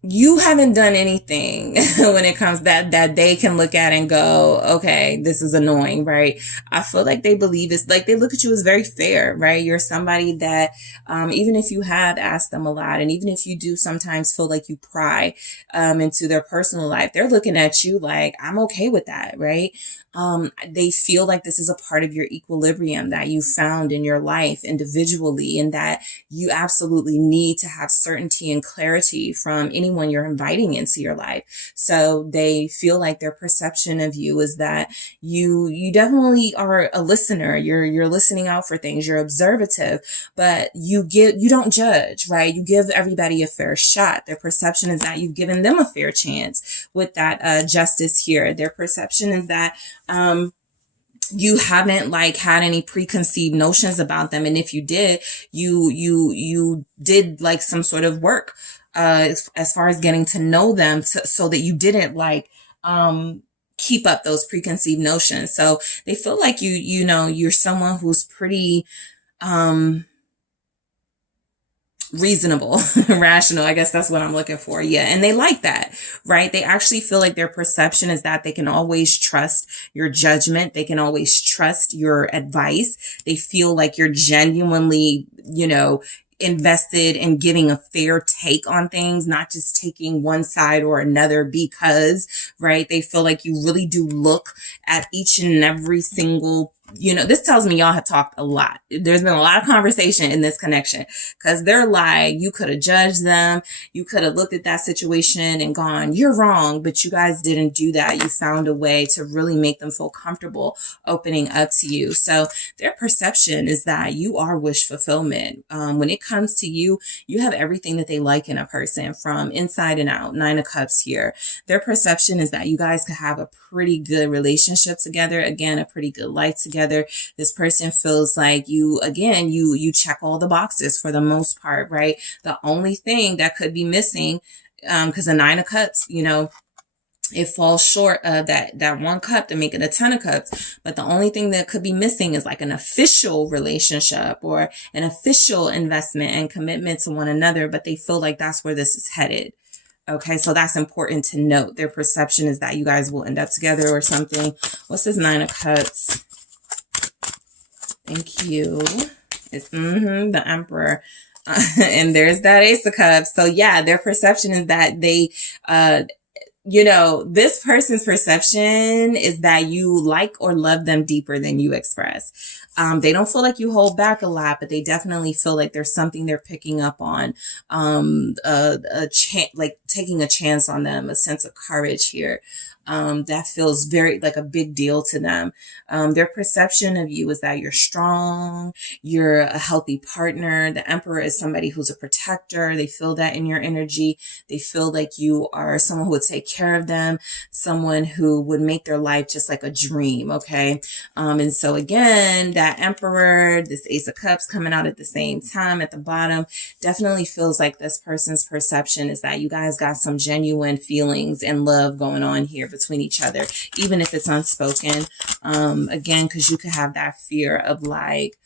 you haven't done anything when it comes that they can look at and go, okay, this is annoying, right? I feel like they believe it's like they look at you as very fair, right? You're somebody that, even if you have asked them a lot, and even if you do sometimes feel like you pry, into their personal life, they're looking at you like, I'm okay with that, right? They feel like this is a part of your equilibrium that you found in your life individually, and that you absolutely need to have certainty and clarity from anyone you're inviting into your life. So they feel like their perception of you is that you definitely are a listener. You're listening out for things. You're observative, but you don't judge, right? You give everybody a fair shot. Their perception is that you've given them a fair chance with that justice here. Their perception is that you haven't like had any preconceived notions about them. And if you did, you did like some sort of work, as far as getting to know them so that you didn't like, keep up those preconceived notions. So they feel like you know, you're someone who's pretty, reasonable, rational. I guess that's what I'm looking for. Yeah. And they like that, right? They actually feel like their perception is that they can always trust your judgment. They can always trust your advice. They feel like you're genuinely, invested in giving a fair take on things, not just taking one side or another because, right? They feel like you really do look at each and every single, this tells me y'all have talked a lot. There's been a lot of conversation in this connection because they're like, you could have judged them. You could have looked at that situation and gone, you're wrong, but you guys didn't do that. You found a way to really make them feel comfortable opening up to you. So their perception is that you are wish fulfillment. When it comes to you, you have everything that they like in a person from inside and out. 9 of Cups here. Their perception is that you guys could have a pretty good relationship together. Again, a pretty good life together. This person feels like you check all the boxes for the most part, right? The only thing that could be missing, because the 9 of Cups, it falls short of that 1 cup to make it a 10 of Cups. But the only thing that could be missing is like an official relationship or an official investment and commitment to one another. But they feel like that's where this is headed. Okay, so that's important to note. Their perception is that you guys will end up together or something. What's this 9 of Cups? Thank you. It's the Emperor. And there's that Ace of Cups. So yeah, their perception is that they, this person's perception is that you like or love them deeper than you express. They don't feel like you hold back a lot, but they definitely feel like there's something they're picking up on, like taking a chance on them, a sense of courage here. That feels very like a big deal to them. Their perception of you is that you're strong, you're a healthy partner. The Emperor is somebody who's a protector. They feel that in your energy. They feel like you are someone who would take care of them, someone who would make their life just like a dream. Okay. And so again, that Emperor, this Ace of Cups coming out at the same time at the bottom, definitely feels like this person's perception is that you guys got some genuine feelings and love going on here between each other, even if it's unspoken. Again, because you could have that fear of like,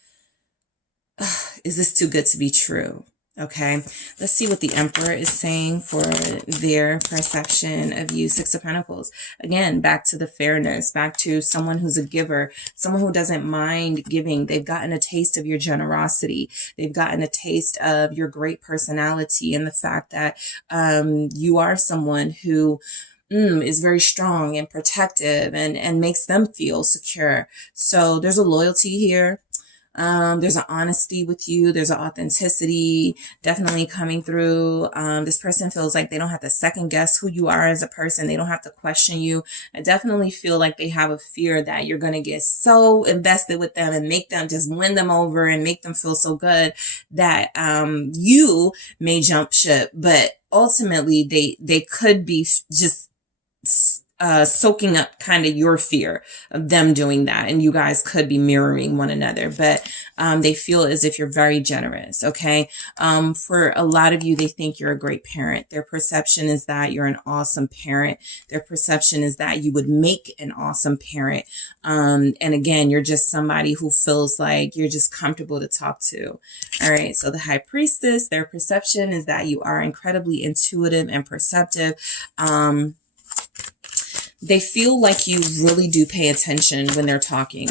is this too good to be true? Okay, let's see what the Emperor is saying for their perception of you. 6 of Pentacles. Again, back to the fairness, back to someone who's a giver, someone who doesn't mind giving. They've gotten a taste of your generosity. They've gotten a taste of your great personality and the fact that you are someone who is very strong and protective and makes them feel secure. So there's a loyalty here. There's an honesty with you. There's an authenticity definitely coming through. This person feels like they don't have to second guess who you are as a person. They don't have to question you. I definitely feel like they have a fear that you're going to get so invested with them and make them just win them over and make them feel so good that, you may jump ship, but ultimately they could be just soaking up kind of your fear of them doing that. And you guys could be mirroring one another, but they feel as if you're very generous. Okay. For a lot of you, they think you're a great parent. Their perception is that you're an awesome parent. Their perception is that you would make an awesome parent. And again, you're just somebody who feels like you're just comfortable to talk to. All right. So the High Priestess, their perception is that you are incredibly intuitive and perceptive. They feel like you really do pay attention when they're talking.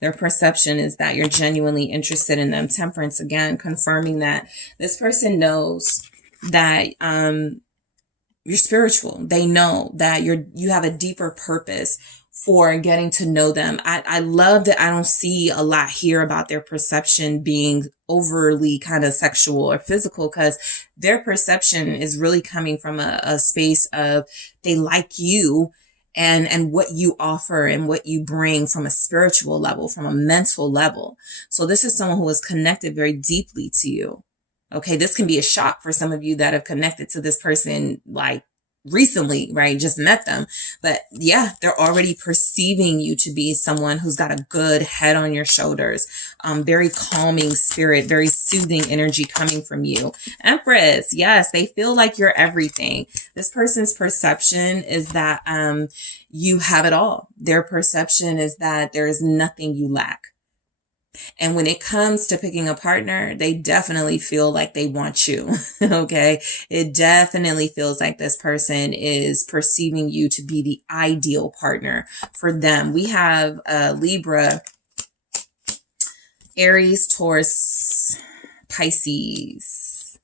Their perception is that you're genuinely interested in them. Temperance, again, confirming that this person knows that you're spiritual. They know that you have a deeper purpose for getting to know them. I love that I don't see a lot here about their perception being overly kind of sexual or physical, because their perception is really coming from a space of they like you and what you offer and what you bring from a spiritual level, from a mental level. So this is someone who is connected very deeply to you. Okay, this can be a shock for some of you that have connected to this person like recently, right? Just met them. But yeah, they're already perceiving you to be someone who's got a good head on your shoulders, very calming spirit, very soothing energy coming from you. Empress, yes, they feel like you're everything. This person's perception is that you have it all. Their perception is that there is nothing you lack. And when it comes to picking a partner, they definitely feel like they want you. Okay. It definitely feels like this person is perceiving you to be the ideal partner for them. We have Libra, Aries, Taurus, Pisces,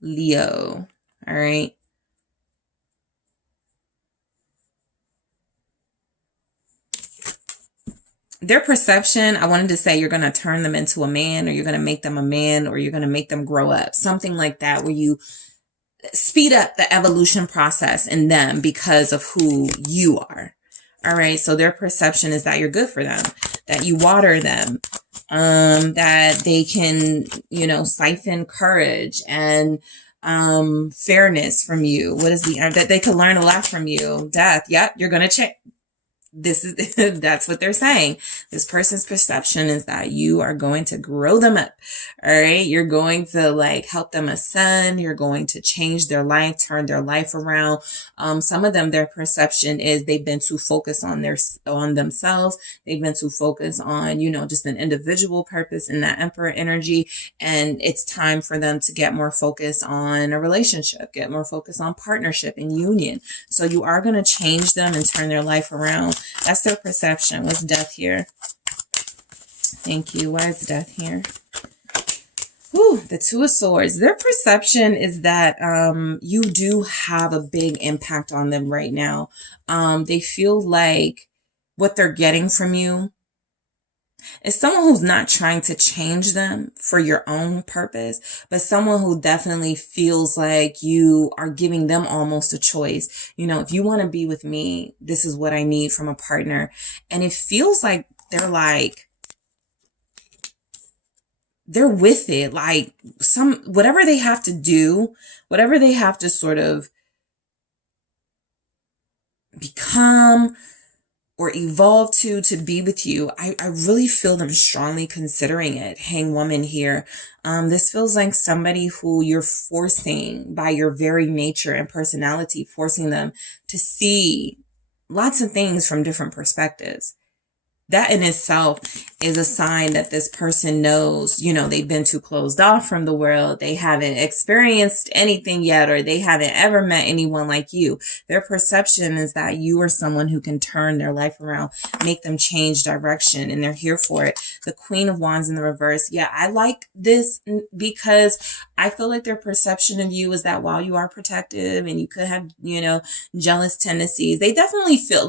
Leo. All right. Their perception, I wanted to say you're going to turn them into a man, or you're going to make them a man, or you're going to make them grow up. Something like that, where you speed up the evolution process in them because of who you are. All right. So their perception is that you're good for them, that you water them, that they can, you know, siphon courage and fairness from you. What is that they can learn a lot from you? Death. Yep. You're going to check. This is, that's what they're saying. This person's perception is that you are going to grow them up. All right. You're going to like help them ascend. You're going to change their life, turn their life around. Some of them, their perception is they've been too focused on on themselves. They've been too focused on, you know, just an individual purpose in that emperor energy. And it's time for them to get more focused on a relationship, get more focused on partnership and union. So you are going to change them and turn their life around. That's their perception. What's death here? Thank you. Why is death here? Ooh, the Two of Swords. Their perception is that you do have a big impact on them right now. They feel like what they're getting from you is someone who's not trying to change them for your own purpose, but someone who definitely feels like you are giving them almost a choice. You know, if you want to be with me, this is what I need from a partner. And it feels like they're with it, like whatever they have to do, whatever they have to sort of become or evolve to be with you. I really feel them strongly considering it. Hangwoman here. This feels like somebody who you're forcing by your very nature and personality, forcing them to see lots of things from different perspectives. That in itself is a sign that this person knows, you know, they've been too closed off from the world. They haven't experienced anything yet, or they haven't ever met anyone like you. Their perception is that you are someone who can turn their life around, make them change direction, and they're here for it. The Queen of Wands in the reverse. Yeah, I like this because I feel like their perception of you is that while you are protective and you could have, you know, jealous tendencies, they definitely feel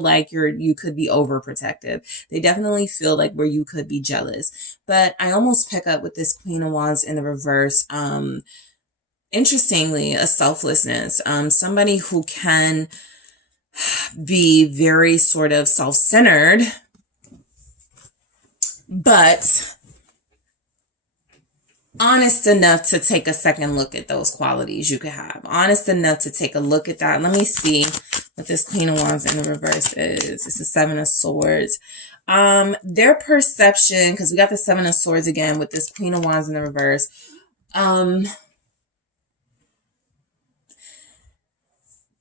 like you could be overprotective. They definitely feel like where you could be jealous. But I almost pick up with this Queen of Wands in the reverse. Interestingly, a selflessness. Somebody who can be very sort of self-centered, but honest enough to take a second look at those qualities you could have. Honest enough to take a look at that. Let me see what this Queen of Wands in the reverse is. It's the Seven of Swords. Their perception, because we got the Seven of Swords again with this Queen of Wands in the reverse.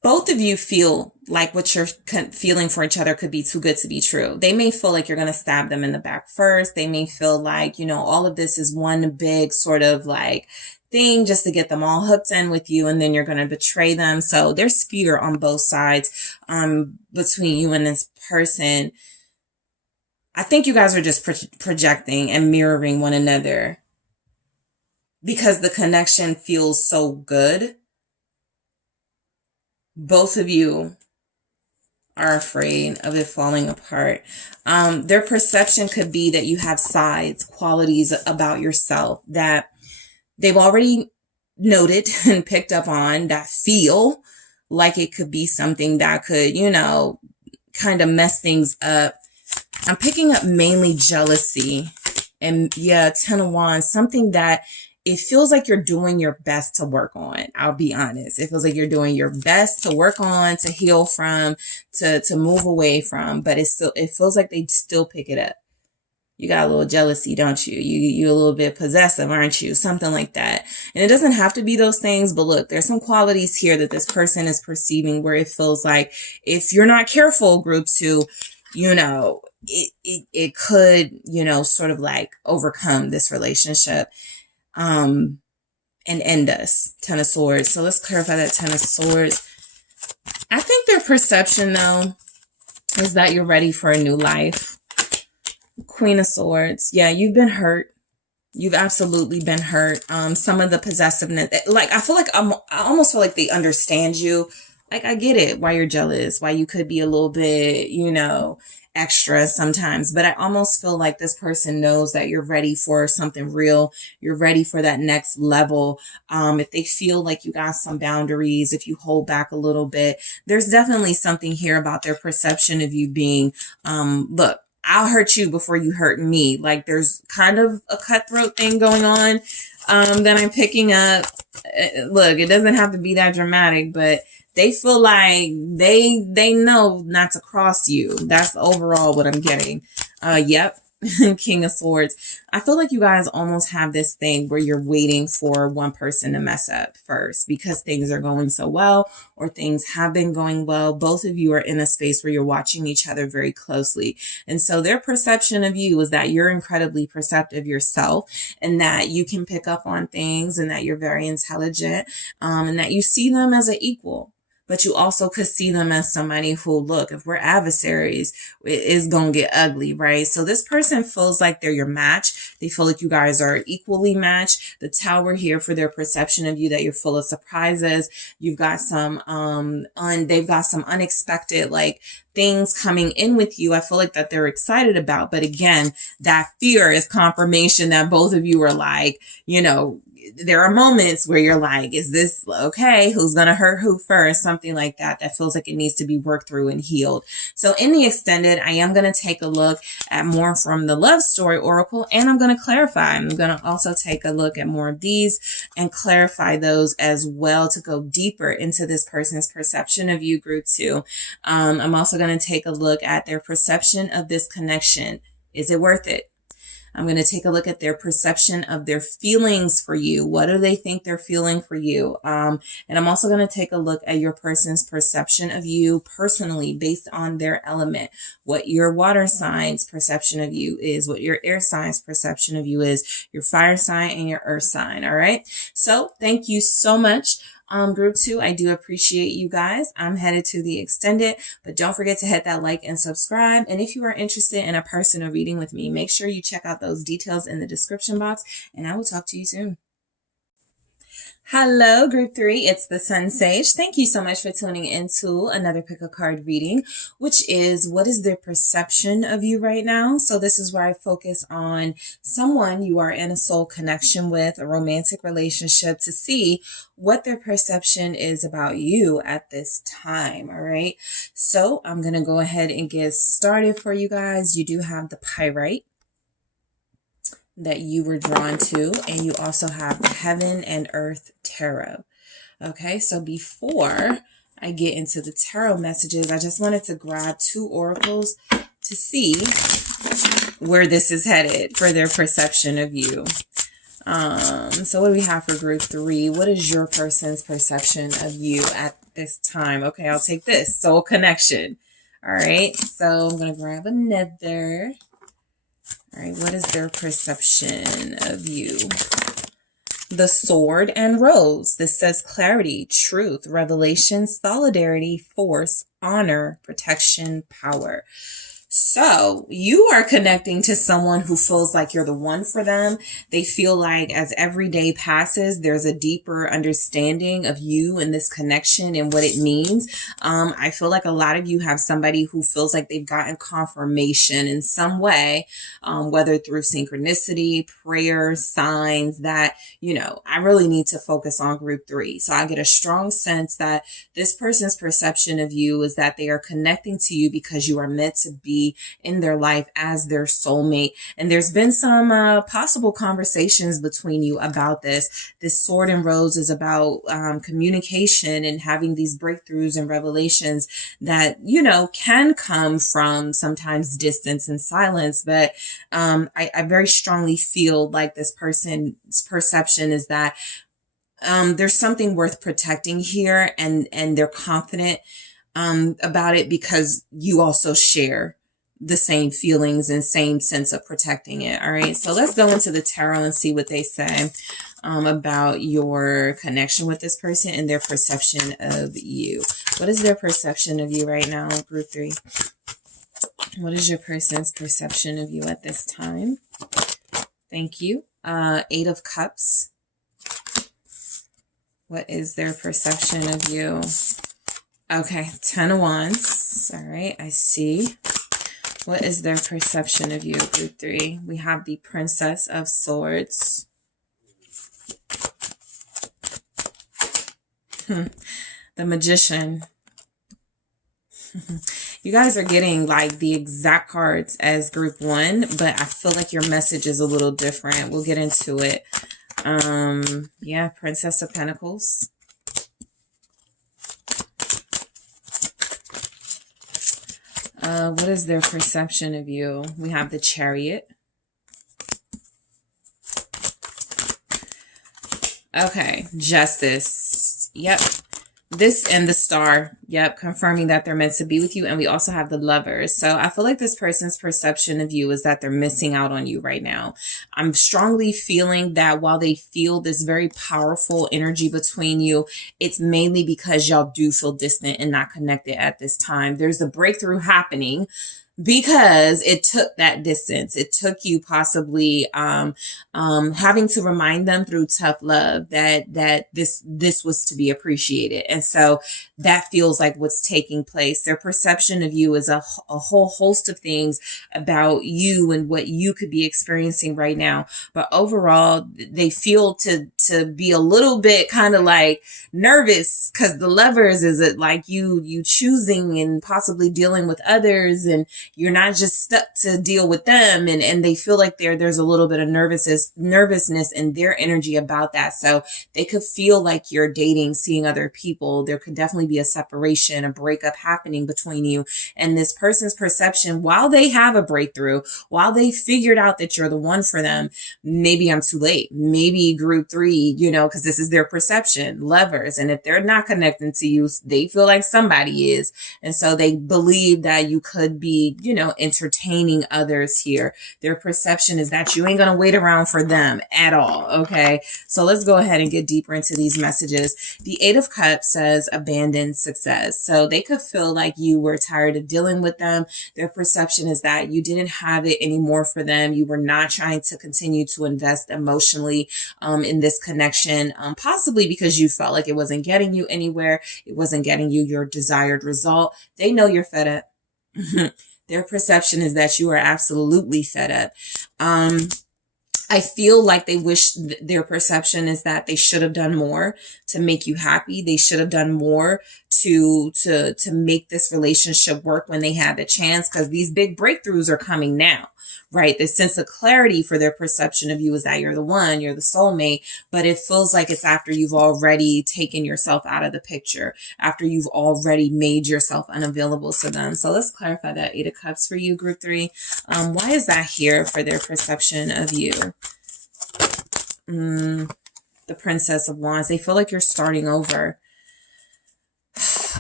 Both of you feel like what you're feeling for each other could be too good to be true. They may feel like you're going to stab them in the back first. They may feel like, you know, all of this is one big sort of like thing just to get them all hooked in with you, and then you're going to betray them. So there's fear on both sides between you and this person. I think you guys are just projecting and mirroring one another because the connection feels so good. Both of you are afraid of it falling apart. Their perception could be that you have sides, qualities about yourself that they've already noted and picked up on, that feel like it could be something that could, you know, kind of mess things up. I'm picking up mainly jealousy. And yeah, Ten of Wands, something that it feels like you're doing your best to work on. I'll be honest. It feels like you're doing your best to work on, to heal from, to move away from, but it feels like they still pick it up. You got a little jealousy, don't you? You're a little bit possessive, aren't you? Something like that. And it doesn't have to be those things, but look, there's some qualities here that this person is perceiving where it feels like if you're not careful, group two, you know, it could, sort of like overcome this relationship, and end us. Ten of Swords. So let's clarify that Ten of Swords. I think their perception, though, is that you're ready for a new life. Queen of Swords. Yeah, you've been hurt. You've absolutely been hurt. Some of the possessiveness, like, I feel like I almost feel like they understand you. Like, I get it, why you're jealous, why you could be a little bit, extra sometimes. But I almost feel like this person knows that you're ready for something real. You're ready for that next level. If they feel like you got some boundaries, if you hold back a little bit, there's definitely something here about their perception of you being, look, I'll hurt you before you hurt me. Like, there's kind of a cutthroat thing going on, that I'm picking up. Look, it doesn't have to be that dramatic, but they feel like they know not to cross you. That's overall what I'm getting. Yep. King of Swords. I feel like you guys almost have this thing where you're waiting for one person to mess up first because things are going so well, or things have been going well. Both of you are in a space where you're watching each other very closely. And so their perception of you is that you're incredibly perceptive yourself, and that you can pick up on things, and that you're very intelligent, and that you see them as an equal. But you also could see them as somebody who, look, if we're adversaries, it is going to get ugly, right? So this person feels like they're your match. They feel like you guys are equally matched. The Tower here for their perception of you, that you're full of surprises. You've got some, they've got some unexpected, like, things coming in with you. I feel like that they're excited about. But again, that fear is confirmation that both of you are like, there are moments where you're like, is this okay? Who's going to hurt who first? Something like that. That feels like it needs to be worked through and healed. So in the extended, I am going to take a look at more from the Love Story Oracle, and I'm going to clarify. I'm going to also take a look at more of these and clarify those as well, to go deeper into this person's perception of you, group 2. I'm also going to take a look at their perception of this connection. Is it worth it? I'm going to take a look at their perception of their feelings for you. What do they think they're feeling for you? And I'm also going to take a look at your person's perception of you personally based on their element. What your water sign's perception of you is, what your air sign's perception of you is, your fire sign and your earth sign. All right. So thank you so much. Group 2, I do appreciate you guys. I'm headed to the extended, but don't forget to hit that like and subscribe. And if you are interested in a personal reading with me, make sure you check out those details in the description box, and I will talk to you soon. Hello, group 3. It's the SunSage. Thank you so much for tuning into another pick a card reading, which is, what is their perception of you right now? So this is where I focus on someone you are in a soul connection with, a romantic relationship, to see what their perception is about you at this time. All right. So I'm going to go ahead and get started for you guys. You do have the Pyrite that you were drawn to, and you also have the Heaven and Earth Tarot. Okay, so before I get into the tarot messages, I just wanted to grab 2 oracles to see where this is headed for their perception of you. So what do we have for group 3? What is your person's perception of you at this time? Okay, I'll take this. Soul connection. All right, so I'm going to grab another. All right, what is their perception of you? The Sword and Rose. This says clarity, truth, revelation, solidarity, force, honor, protection, power. So you are connecting to someone who feels like you're the one for them. They feel like as every day passes, there's a deeper understanding of you and this connection and what it means. I feel like a lot of you have somebody who feels like they've gotten confirmation in some way, whether through synchronicity, prayer, signs, that, I really need to focus on group 3. So I get a strong sense that this person's perception of you is that they are connecting to you because you are meant to be in their life as their soulmate. And there's been some possible conversations between you about this. This Sword and Rose is about communication and having these breakthroughs and revelations that, can come from sometimes distance and silence. But I very strongly feel like this person's perception is that there's something worth protecting here, and they're confident about it because you also share the same feelings and same sense of protecting it. All right. So let's go into the tarot and see what they say about your connection with this person and their perception of you. What is their perception of you right now, group 3? What is your person's perception of you at this time? Thank you. 8 of Cups. What is their perception of you? Okay, 10 of Wands. All right, I see. What is their perception of you, group 3? We have the Princess of Swords. The Magician. You guys are getting like the exact cards as group 1, but I feel like your message is a little different. We'll get into it. Yeah, Princess of Pentacles. What is their perception of you? We have the Chariot. Okay, Justice. Yep. This and the Star. Yep, confirming that they're meant to be with you. And we also have the Lovers. So I feel like this person's perception of you is that they're missing out on you right now. I'm strongly feeling that while they feel this very powerful energy between you, it's mainly because y'all do feel distant and not connected at this time. There's a breakthrough happening because it took that distance. It took you possibly having to remind them through tough love that this was to be appreciated. And so that feels like what's taking place. Their perception of you is a whole host of things about you and what you could be experiencing right now. But overall, they feel to be a little bit kind of like nervous because the Lovers is it like you choosing and possibly dealing with others, and you're not just stuck to deal with them, and they feel like there's a little bit of nervousness in their energy about that. So they could feel like you're dating, seeing other people. There could definitely be a separation, a breakup happening between you. And this person's perception, while they have a breakthrough, while they figured out that you're the one for them, maybe I'm too late. Maybe group 3, because this is their perception, Lovers. And if they're not connecting to you, they feel like somebody is. And so they believe that you could be, entertaining others here. Their perception is that you ain't going to wait around for them at all. Okay. So let's go ahead and get deeper into these messages. The 8 of Cups says abandoned success. So they could feel like you were tired of dealing with them. Their perception is that you didn't have it anymore for them. You were not trying to continue to invest emotionally in this connection, possibly because you felt like it wasn't getting you anywhere. It wasn't getting you your desired result. They know you're fed up. Their perception is that you are absolutely fed up. I feel like they wish their perception is that they should have done more to make you happy. They should have done more to make this relationship work when they had the chance, because these big breakthroughs are coming now, right? The sense of clarity for their perception of you is that you're the one, you're the soulmate, but it feels like it's after you've already taken yourself out of the picture, after you've already made yourself unavailable to them. So let's clarify that 8 of Cups for you, group 3. Why is that here for their perception of you? The Princess of Wands. They feel like you're starting over.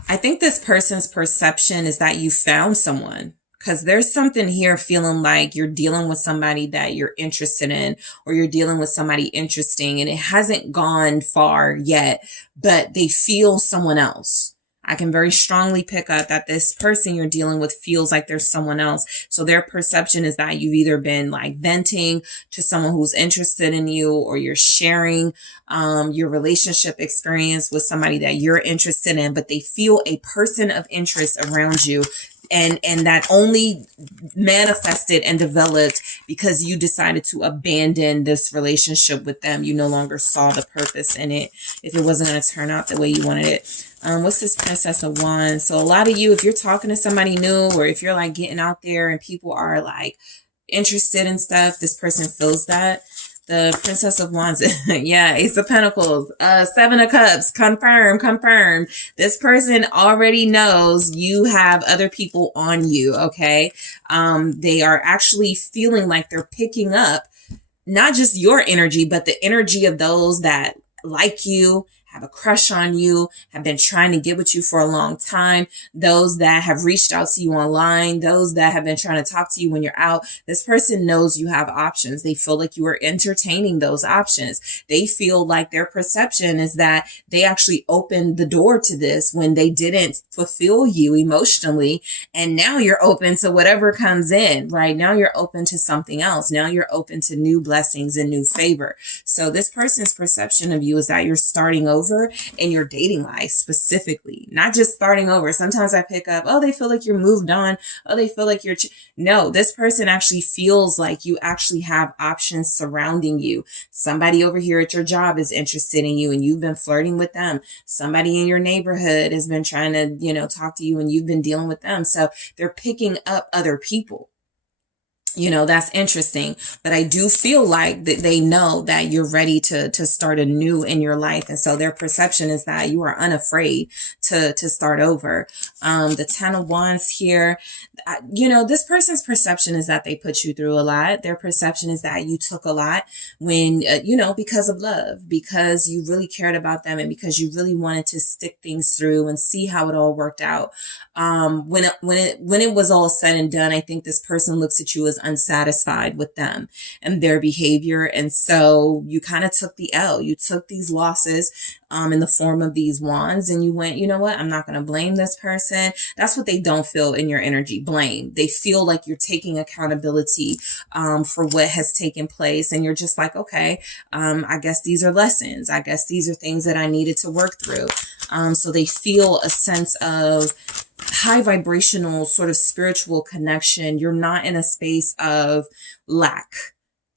I think this person's perception is that you found someone, because there's something here feeling like you're dealing with somebody that you're interested in, or you're dealing with somebody interesting, and it hasn't gone far yet, but they feel someone else. I can very strongly pick up that this person you're dealing with feels like there's someone else. So their perception is that you've either been like venting to someone who's interested in you, or you're sharing your relationship experience with somebody that you're interested in, but they feel a person of interest around you. And that only manifested and developed because you decided to abandon this relationship with them. You no longer saw the purpose in it if it wasn't going to turn out the way you wanted it. What's this Princess of Wands? So a lot of you, if you're talking to somebody new, or if you're like getting out there and people are like interested in stuff, this person feels that. The Princess of Wands, yeah, Ace of Pentacles, 7 of Cups, confirm. This person already knows you have other people on you, okay? They are actually feeling like they're picking up not just your energy, but the energy of those that like you, have a crush on you, have been trying to get with you for a long time, those that have reached out to you online, those that have been trying to talk to you when you're out. This person knows you have options. They feel like you are entertaining those options. They feel like their perception is that they actually opened the door to this when they didn't fulfill you emotionally. And now you're open to whatever comes in, right? Now you're open to something else. Now you're open to new blessings and new favor. So this person's perception of you is that you're starting over in your dating life specifically, not just starting over. Sometimes I pick up, oh, they feel like you're moved on. Oh, they feel like you're, no, this person actually feels like you actually have options surrounding you. Somebody over here at your job is interested in you and you've been flirting with them. Somebody in your neighborhood has been trying to, talk to you and you've been dealing with them. So they're picking up other people. That's interesting, but I do feel like that they know that you're ready to start anew in your life. And so their perception is that you are unafraid to start over. The 10 of Wands here, this person's perception is that they put you through a lot. Their perception is that you took a lot when, because of love, because you really cared about them and because you really wanted to stick things through and see how it all worked out. When it was all said and done, I think this person looks at you as unsatisfied with them and their behavior. And so you kind of took the L. You took these losses in the form of these wands and you went, you know what? I'm not going to blame this person. That's what they don't feel in your energy. Blame. They feel like you're taking accountability for what has taken place. And you're just like, okay, I guess these are lessons. I guess these are things that I needed to work through. So they feel a sense of high vibrational sort of spiritual connection. You're not in a space of lack.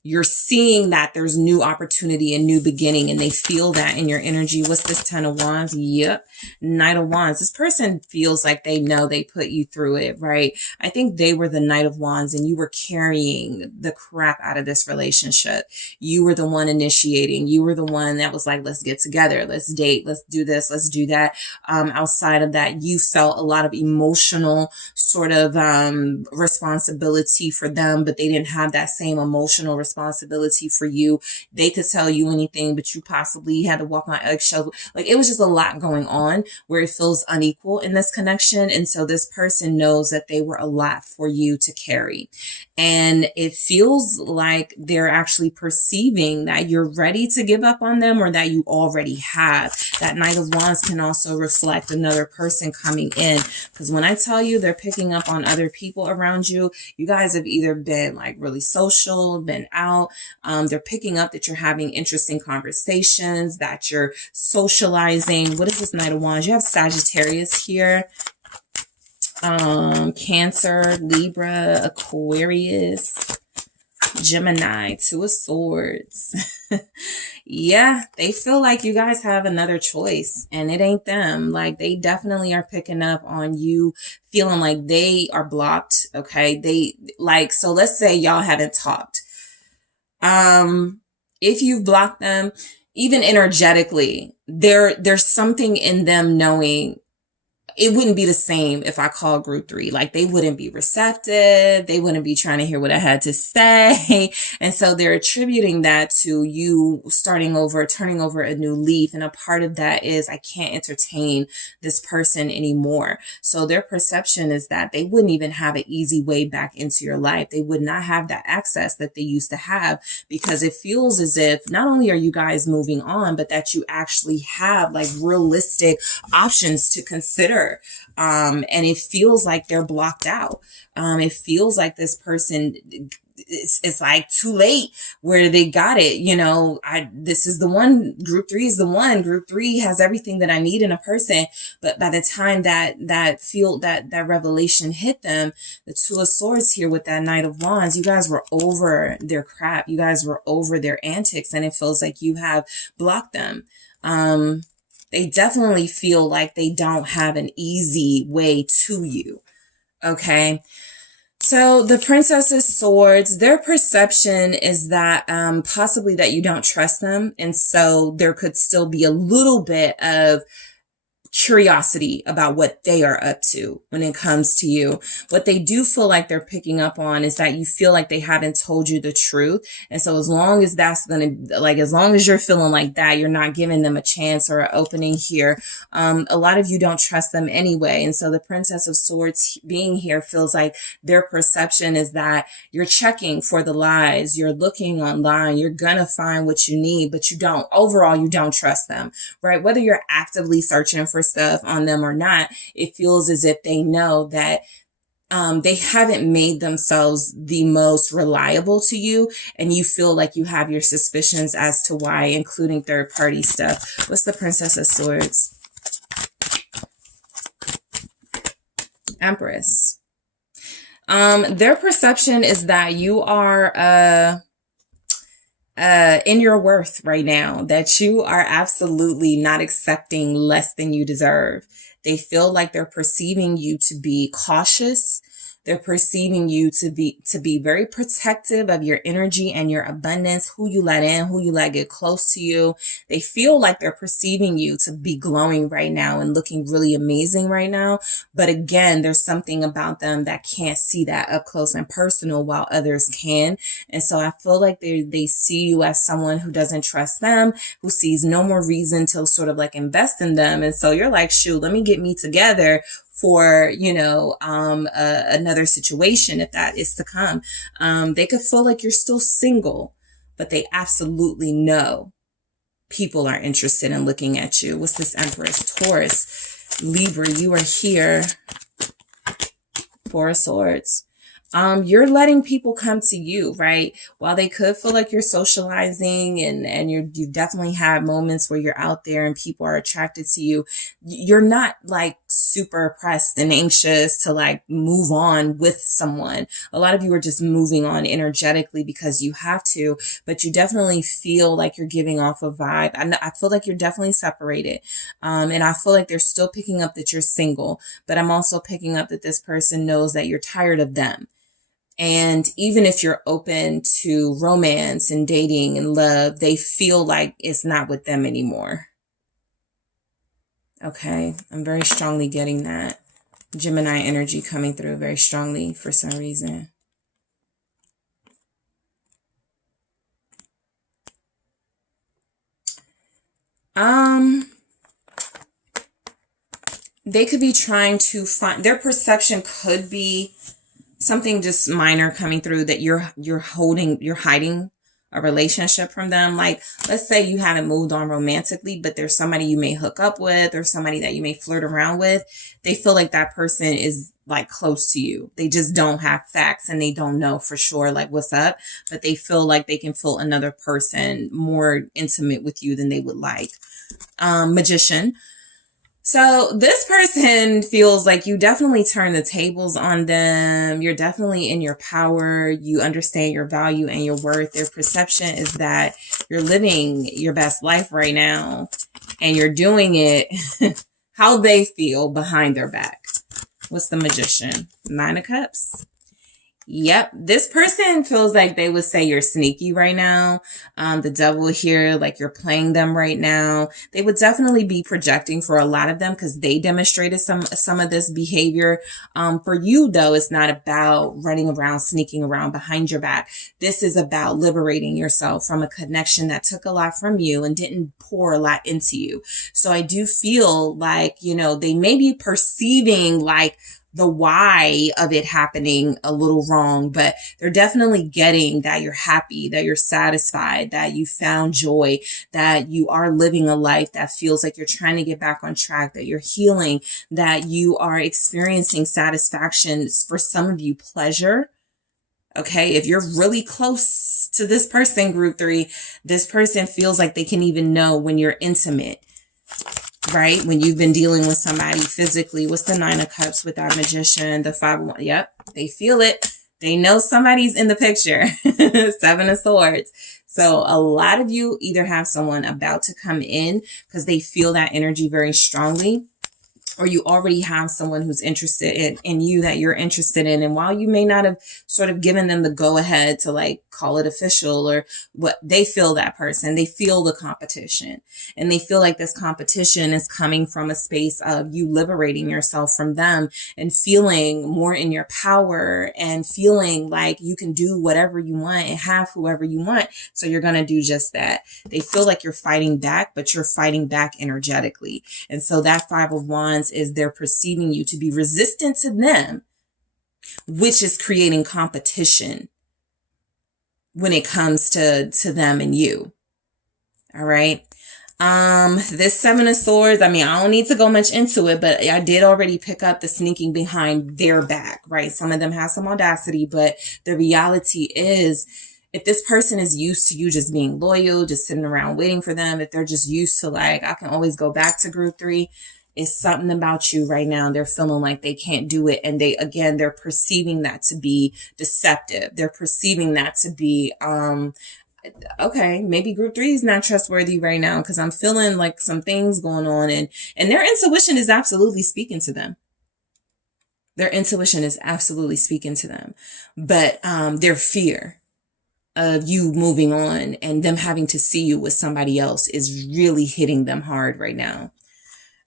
You're seeing that there's new opportunity and new beginning, and they feel that in your energy. What's this 10 of Wands? Yep. Knight of Wands. This person feels like they know they put you through it, right? I think they were the Knight of Wands and you were carrying the crap out of this relationship. You were the one initiating. You were the one that was like, let's get together. Let's date. Let's do this. Let's do that. Outside of that, you felt a lot of emotional sort of responsibility for them, but they didn't have that same emotional responsibility for you. They could tell you anything, but you possibly had to walk on eggshells. Like it was just a lot going on where it feels unequal in this connection. And so this person knows that they were a lot for you to carry. And it feels like they're actually perceiving that you're ready to give up on them or that you already have. That Knight of Wands can also reflect another person coming in. Because when I tell you they're picking up on other people around you, you guys have either been like really social, been out. They're picking up that you're having interesting conversations, that you're socializing. What is this Knight of Wands? You have Sagittarius here. Cancer, Libra, Aquarius, Gemini, Two of Swords. Yeah, they feel like you guys have another choice and it ain't them. Like they definitely are picking up on you feeling like they are blocked. Okay. So let's say y'all haven't talked. If you've blocked them, even energetically, there's something in them knowing it wouldn't be the same if I called group 3. Like they wouldn't be receptive. They wouldn't be trying to hear what I had to say. And so they're attributing that to you starting over, turning over a new leaf. And a part of that is I can't entertain this person anymore. So their perception is that they wouldn't even have an easy way back into your life. They would not have that access that they used to have because it feels as if not only are you guys moving on, but that you actually have like realistic options to consider. And it feels like they're blocked out. It feels like this person, it's like too late where they got it. This is the one. Group 3 is the one. Group 3 has everything that I need in a person. But by the time that revelation hit them, the Two of Swords here with that Knight of Wands, you guys were over their crap. You guys were over their antics, and it feels like you have blocked them. They definitely feel like they don't have an easy way to you. Okay. So the Princess of Swords, their perception is that possibly that you don't trust them. And so there could still be a little bit of curiosity about what they are up to when it comes to you. What they do feel like they're picking up on is that you feel like they haven't told you the truth. And so as long as that's going to, like, as long as you're feeling like that, you're not giving them a chance or an opening here. A lot of you don't trust them anyway. And so the Princess of Swords being here feels like their perception is that you're checking for the lies. You're looking online. You're going to find what you need, but you don't. Overall, you don't trust them, right? Whether you're actively searching for stuff on them or not, it feels as if they know that they haven't made themselves the most reliable to you, and you feel like you have your suspicions as to why, including third-party stuff. What's the Princess of Swords? Empress. Their perception is that you are in your worth right now, that you are absolutely not accepting less than you deserve. They feel like they're perceiving you to be cautious. They're perceiving you to be very protective of your energy and your abundance, who you let in, who you let get close to you. They feel like they're perceiving you to be glowing right now and looking really amazing right now. But again, there's something about them that can't see that up close and personal while others can. And so I feel like they see you as someone who doesn't trust them, who sees no more reason to sort of like invest in them. And so you're like, shoot, let me get me together for, you know, another situation, if that is to come. They could feel like you're still single, but they absolutely know people are interested in looking at you. What's this Empress? Taurus, Libra, you are here. Four of Swords. You're letting people come to you, right? While they could feel like you're socializing and you definitely have moments where you're out there and people are attracted to you, you're not like super pressed and anxious to like move on with someone. A lot of you are just moving on energetically because you have to, but you definitely feel like you're giving off a vibe. I feel like you're definitely separated. And I feel like they're still picking up that you're single, but I'm also picking up that this person knows that you're tired of them. And even if you're open to romance and dating and love, they feel like it's not with them anymore. Okay, I'm very strongly getting that. Gemini energy coming through very strongly for some reason. They could be trying to find, their perception could be something just minor coming through, that you're hiding a relationship from them. Like, let's say you haven't moved on romantically, but there's somebody you may hook up with or somebody that you may flirt around with. They feel like that person is like close to you. They just don't have facts and they don't know for sure like what's up, but they feel like they can feel another person more intimate with you than they would like. Magician. So this person feels like you definitely turn the tables on them. You're definitely in your power. You understand your value and your worth. Their perception is that you're living your best life right now and you're doing it how they feel behind their back. What's the Magician? Nine of Cups. Yep. This person feels like they would say you're sneaky right now. The devil here, like you're playing them right now. They would definitely be projecting for a lot of them because they demonstrated some of this behavior. For you though, it's not about running around, sneaking around behind your back. This is about liberating yourself from a connection that took a lot from you and didn't pour a lot into you. So I do feel like, you know, they may be perceiving like the why of it happening a little wrong, but they're definitely getting that you're happy, that you're satisfied, that you found joy, that you are living a life that feels like you're trying to get back on track, that you're healing, that you are experiencing satisfaction, for some of you, pleasure. Okay, if you're really close to this person, group 3, this person feels like they can even know when you're intimate. Right? When you've been dealing with somebody physically. What's the Nine of Cups with our Magician? The 5 of Wands. Yep. They feel it. They know somebody's in the picture. 7 of Swords. So a lot of you either have someone about to come in because they feel that energy very strongly. or you already have someone who's interested in you that you're interested in. And while you may not have sort of given them the go ahead to like call it official or what, they feel that person, they feel the competition, and they feel like this competition is coming from a space of you liberating yourself from them and feeling more in your power and feeling like you can do whatever you want and have whoever you want. So you're going to do just that. They feel like you're fighting back, but you're fighting back energetically. And so that Five of Wands is they're perceiving you to be resistant to them, which is creating competition when it comes to them and you. All right. This Seven of Swords, I mean, I don't need to go much into it, but I did already pick up the sneaking behind their back, right? Some of them have some audacity, but the reality is, if this person is used to you just being loyal, just sitting around waiting for them, if they're just used to like, I can always go back to group 3, it's something about you right now. They're feeling like they can't do it. And they're perceiving that to be deceptive. They're perceiving that to be, okay, maybe group 3 is not trustworthy right now because I'm feeling like some things going on, and their intuition is absolutely speaking to them. Their intuition is absolutely speaking to them, but their fear of you moving on and them having to see you with somebody else is really hitting them hard right now.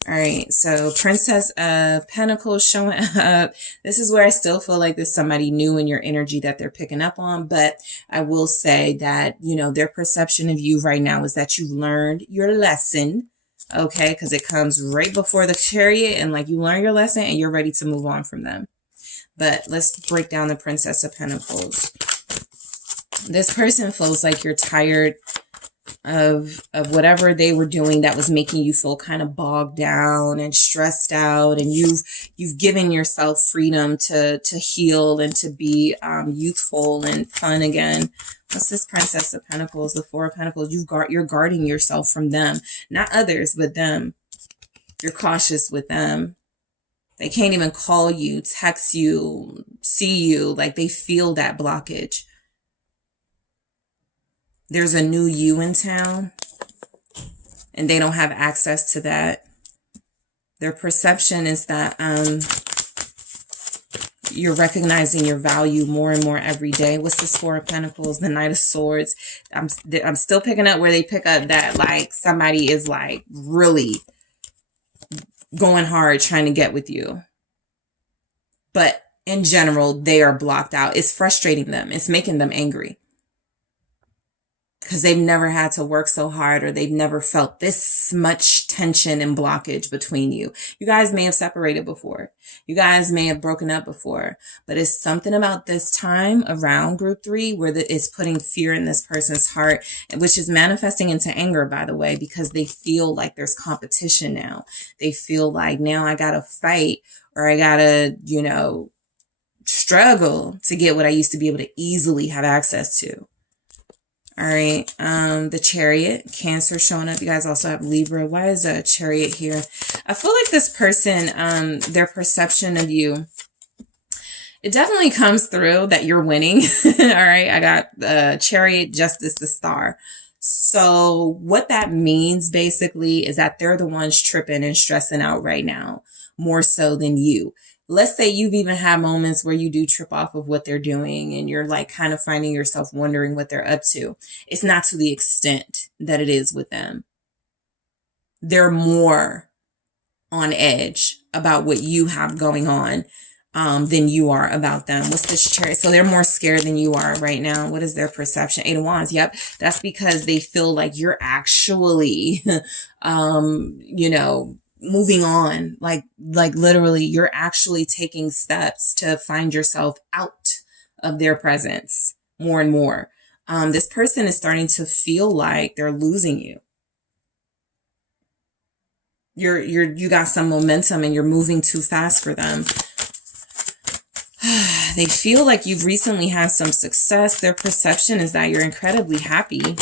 All right, so Princess of Pentacles showing up. This is where I still feel like there's somebody new in your energy that they're picking up on. But I will say that, you know, their perception of you right now is that you've learned your lesson. Okay, because it comes right before the Chariot, and like you learn your lesson and you're ready to move on from them. But let's break down the Princess of Pentacles. This person feels like you're tired of whatever they were doing that was making you feel kind of bogged down and stressed out, and you've given yourself freedom to heal and to be youthful and fun again. What's this Princess of Pentacles? The Four of Pentacles. You're guarding yourself from them, not others, but them. You're cautious with them. They can't even call you, text you, see you. Like they feel that blockage. There's a new you in town, and they don't have access to that. Their perception is that you're recognizing your value more and more every day. What's this Four of Pentacles? The Knight of Swords. I'm still picking up where they pick up that like somebody is like really going hard trying to get with you. But in general, they are blocked out. It's frustrating them. It's making them angry. Because they've never had to work so hard, or they've never felt this much tension and blockage between you. You guys may have separated before. You guys may have broken up before. But it's something about this time around group 3 where it's putting fear in this person's heart, which is manifesting into anger, by the way, because they feel like there's competition now. They feel like now I got to fight, or I got to, you know, struggle to get what I used to be able to easily have access to. All right, the Chariot, Cancer showing up. You guys also have Libra. Why is a Chariot here? I feel like this person, their perception of you, it definitely comes through that you're winning. All right, I got the Chariot, Justice, the Star. So what that means basically is that they're the ones tripping and stressing out right now, more so than you. Let's say you've even had moments where you do trip off of what they're doing and you're like kind of finding yourself wondering what they're up to. It's not to the extent that it is with them. They're more on edge about what you have going on than you are about them. What's this Chariot? So they're more scared than you are right now. What is their perception? 8 of Wands. Yep. That's because they feel like you're actually, you know, moving on, like literally you're actually taking steps to find yourself out of their presence more and more. This person is starting to feel like they're losing you. You got some momentum and you're moving too fast for them. They feel like you've recently had some success. Their perception is that you're incredibly happy.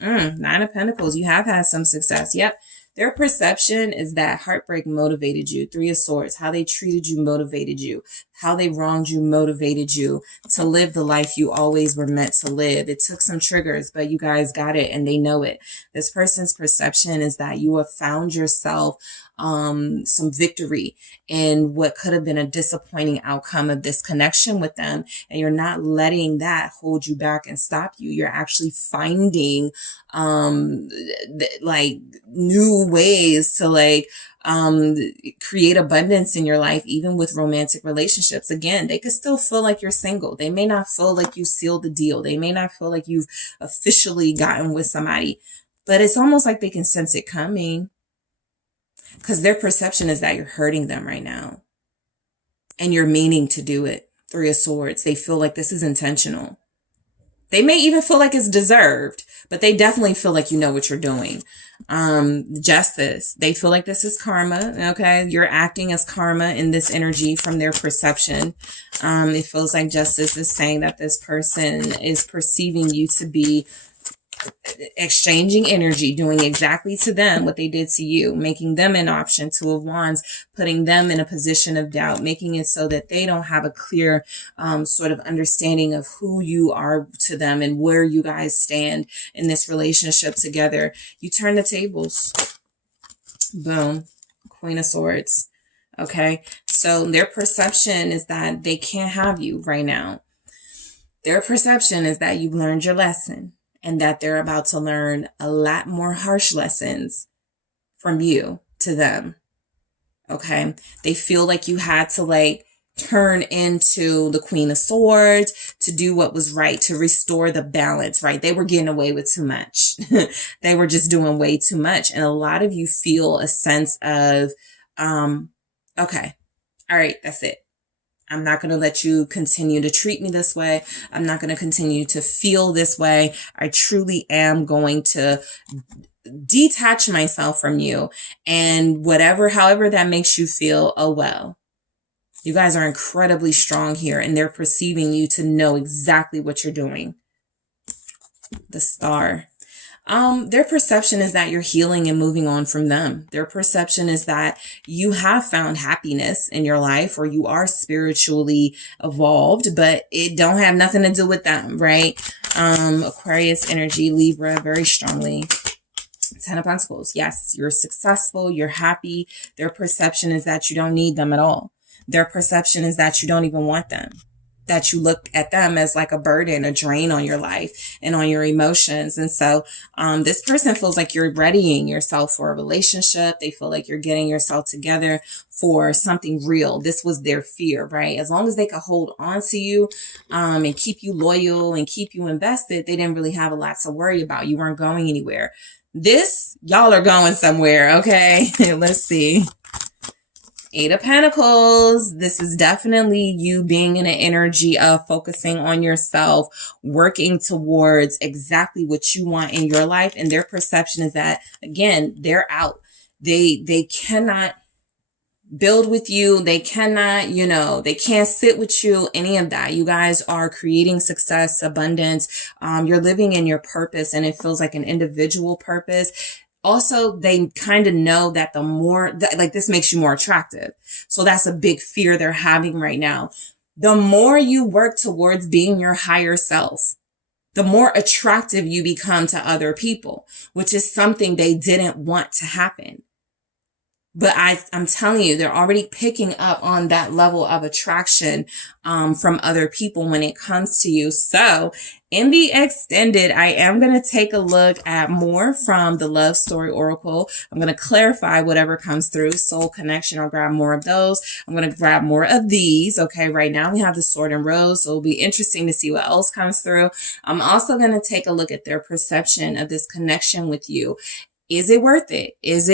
9 of Pentacles. You have had some success. Yep. Their perception is that heartbreak motivated you. Three of Swords, how they treated you motivated you. How they wronged you motivated you to live the life you always were meant to live. It took some triggers, but you guys got it and they know it. This person's perception is that you have found yourself some victory in what could have been a disappointing outcome of this connection with them. And you're not letting that hold you back and stop you. You're actually finding, like new ways to create abundance in your life, even with romantic relationships. Again, they could still feel like you're single. They may not feel like you sealed the deal. They may not feel like you've officially gotten with somebody, but it's almost like they can sense it coming. Because their perception is that you're hurting them right now. And you're meaning to do it. Three of Swords. They feel like this is intentional. They may even feel like it's deserved. But they definitely feel like you know what you're doing. Justice. They feel like this is karma. Okay. You're acting as karma in this energy from their perception. It feels like justice is saying that this person is perceiving you to be exchanging energy, doing exactly to them what they did to you, making them an option. Two of Wands, putting them in a position of doubt, making it so that they don't have a clear sort of understanding of who you are to them and where you guys stand in this relationship together. You turn the tables. Boom. Queen of Swords. Okay. So their perception is that they can't have you right now. Their perception is that you've learned your lesson. And that they're about to learn a lot more harsh lessons from you to them. Okay. They feel like you had to turn into the Queen of Swords to do what was right, to restore the balance, right? They were getting away with too much. They were just doing way too much. And a lot of you feel a sense of, okay, all right, that's it. I'm not going to let you continue to treat me this way. I'm not going to continue to feel this way. I truly am going to detach myself from you. And however that makes you feel, oh well. You guys are incredibly strong here and they're perceiving you to know exactly what you're doing. The Star. Their perception is that you're healing and moving on from them. Their perception is that you have found happiness in your life or you are spiritually evolved, but it don't have nothing to do with them, right? Aquarius energy, Libra, very strongly. Ten of Pentacles. Yes, you're successful. You're happy. Their perception is that you don't need them at all. Their perception is that you don't even want them. That you look at them as like a burden, a drain on your life and on your emotions. And so this person feels like you're readying yourself for a relationship. They feel like you're getting yourself together for something real. This was their fear, right? As long as they could hold on to you and keep you loyal and keep you invested, they didn't really have a lot to worry about. You weren't going anywhere. Y'all are going somewhere, okay? Let's see. Eight of Pentacles. This is definitely you being in an energy of focusing on yourself, working towards exactly what you want in your life. And their perception is that, again, they're out. They cannot build with you. They cannot, they can't sit with you, any of that. You guys are creating success, abundance. You're living in your purpose and it feels like an individual purpose. Also, they kind of know that the more, this makes you more attractive. So that's a big fear they're having right now. The more you work towards being your higher self, the more attractive you become to other people, which is something they didn't want to happen. But I'm telling you, they're already picking up on that level of attraction from other people when it comes to you. So in the extended, I am going to take a look at more from the Love Story Oracle. I'm going to clarify whatever comes through. Soul Connection, I'll grab more of those. I'm going to grab more of these. Okay, right now we have the Sword and Rose, so it'll be interesting to see what else comes through. I'm also going to take a look at their perception of this connection with you. Is it worth it? Is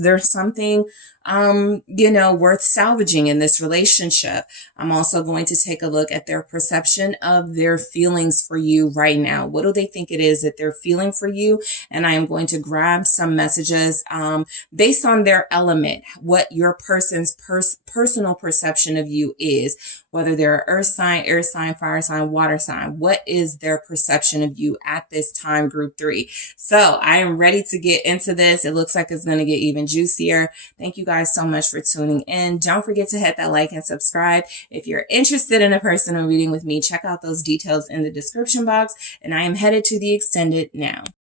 there something, worth salvaging in this relationship? I'm also going to take a look at their perception of their feelings for you right now. What do they think it is that they're feeling for you? And I am going to grab some messages, based on their element, what your person's personal perception of you is, whether they're earth sign, air sign, fire sign, water sign. What is their perception of you at this time, group 3? So I am I'm ready to get into this. It looks like it's going to get even juicier. Thank you guys so much for tuning in. Don't forget to hit that like and subscribe. If you're interested in a personal reading with me, check out those details in the description box. And I am headed to the extended now.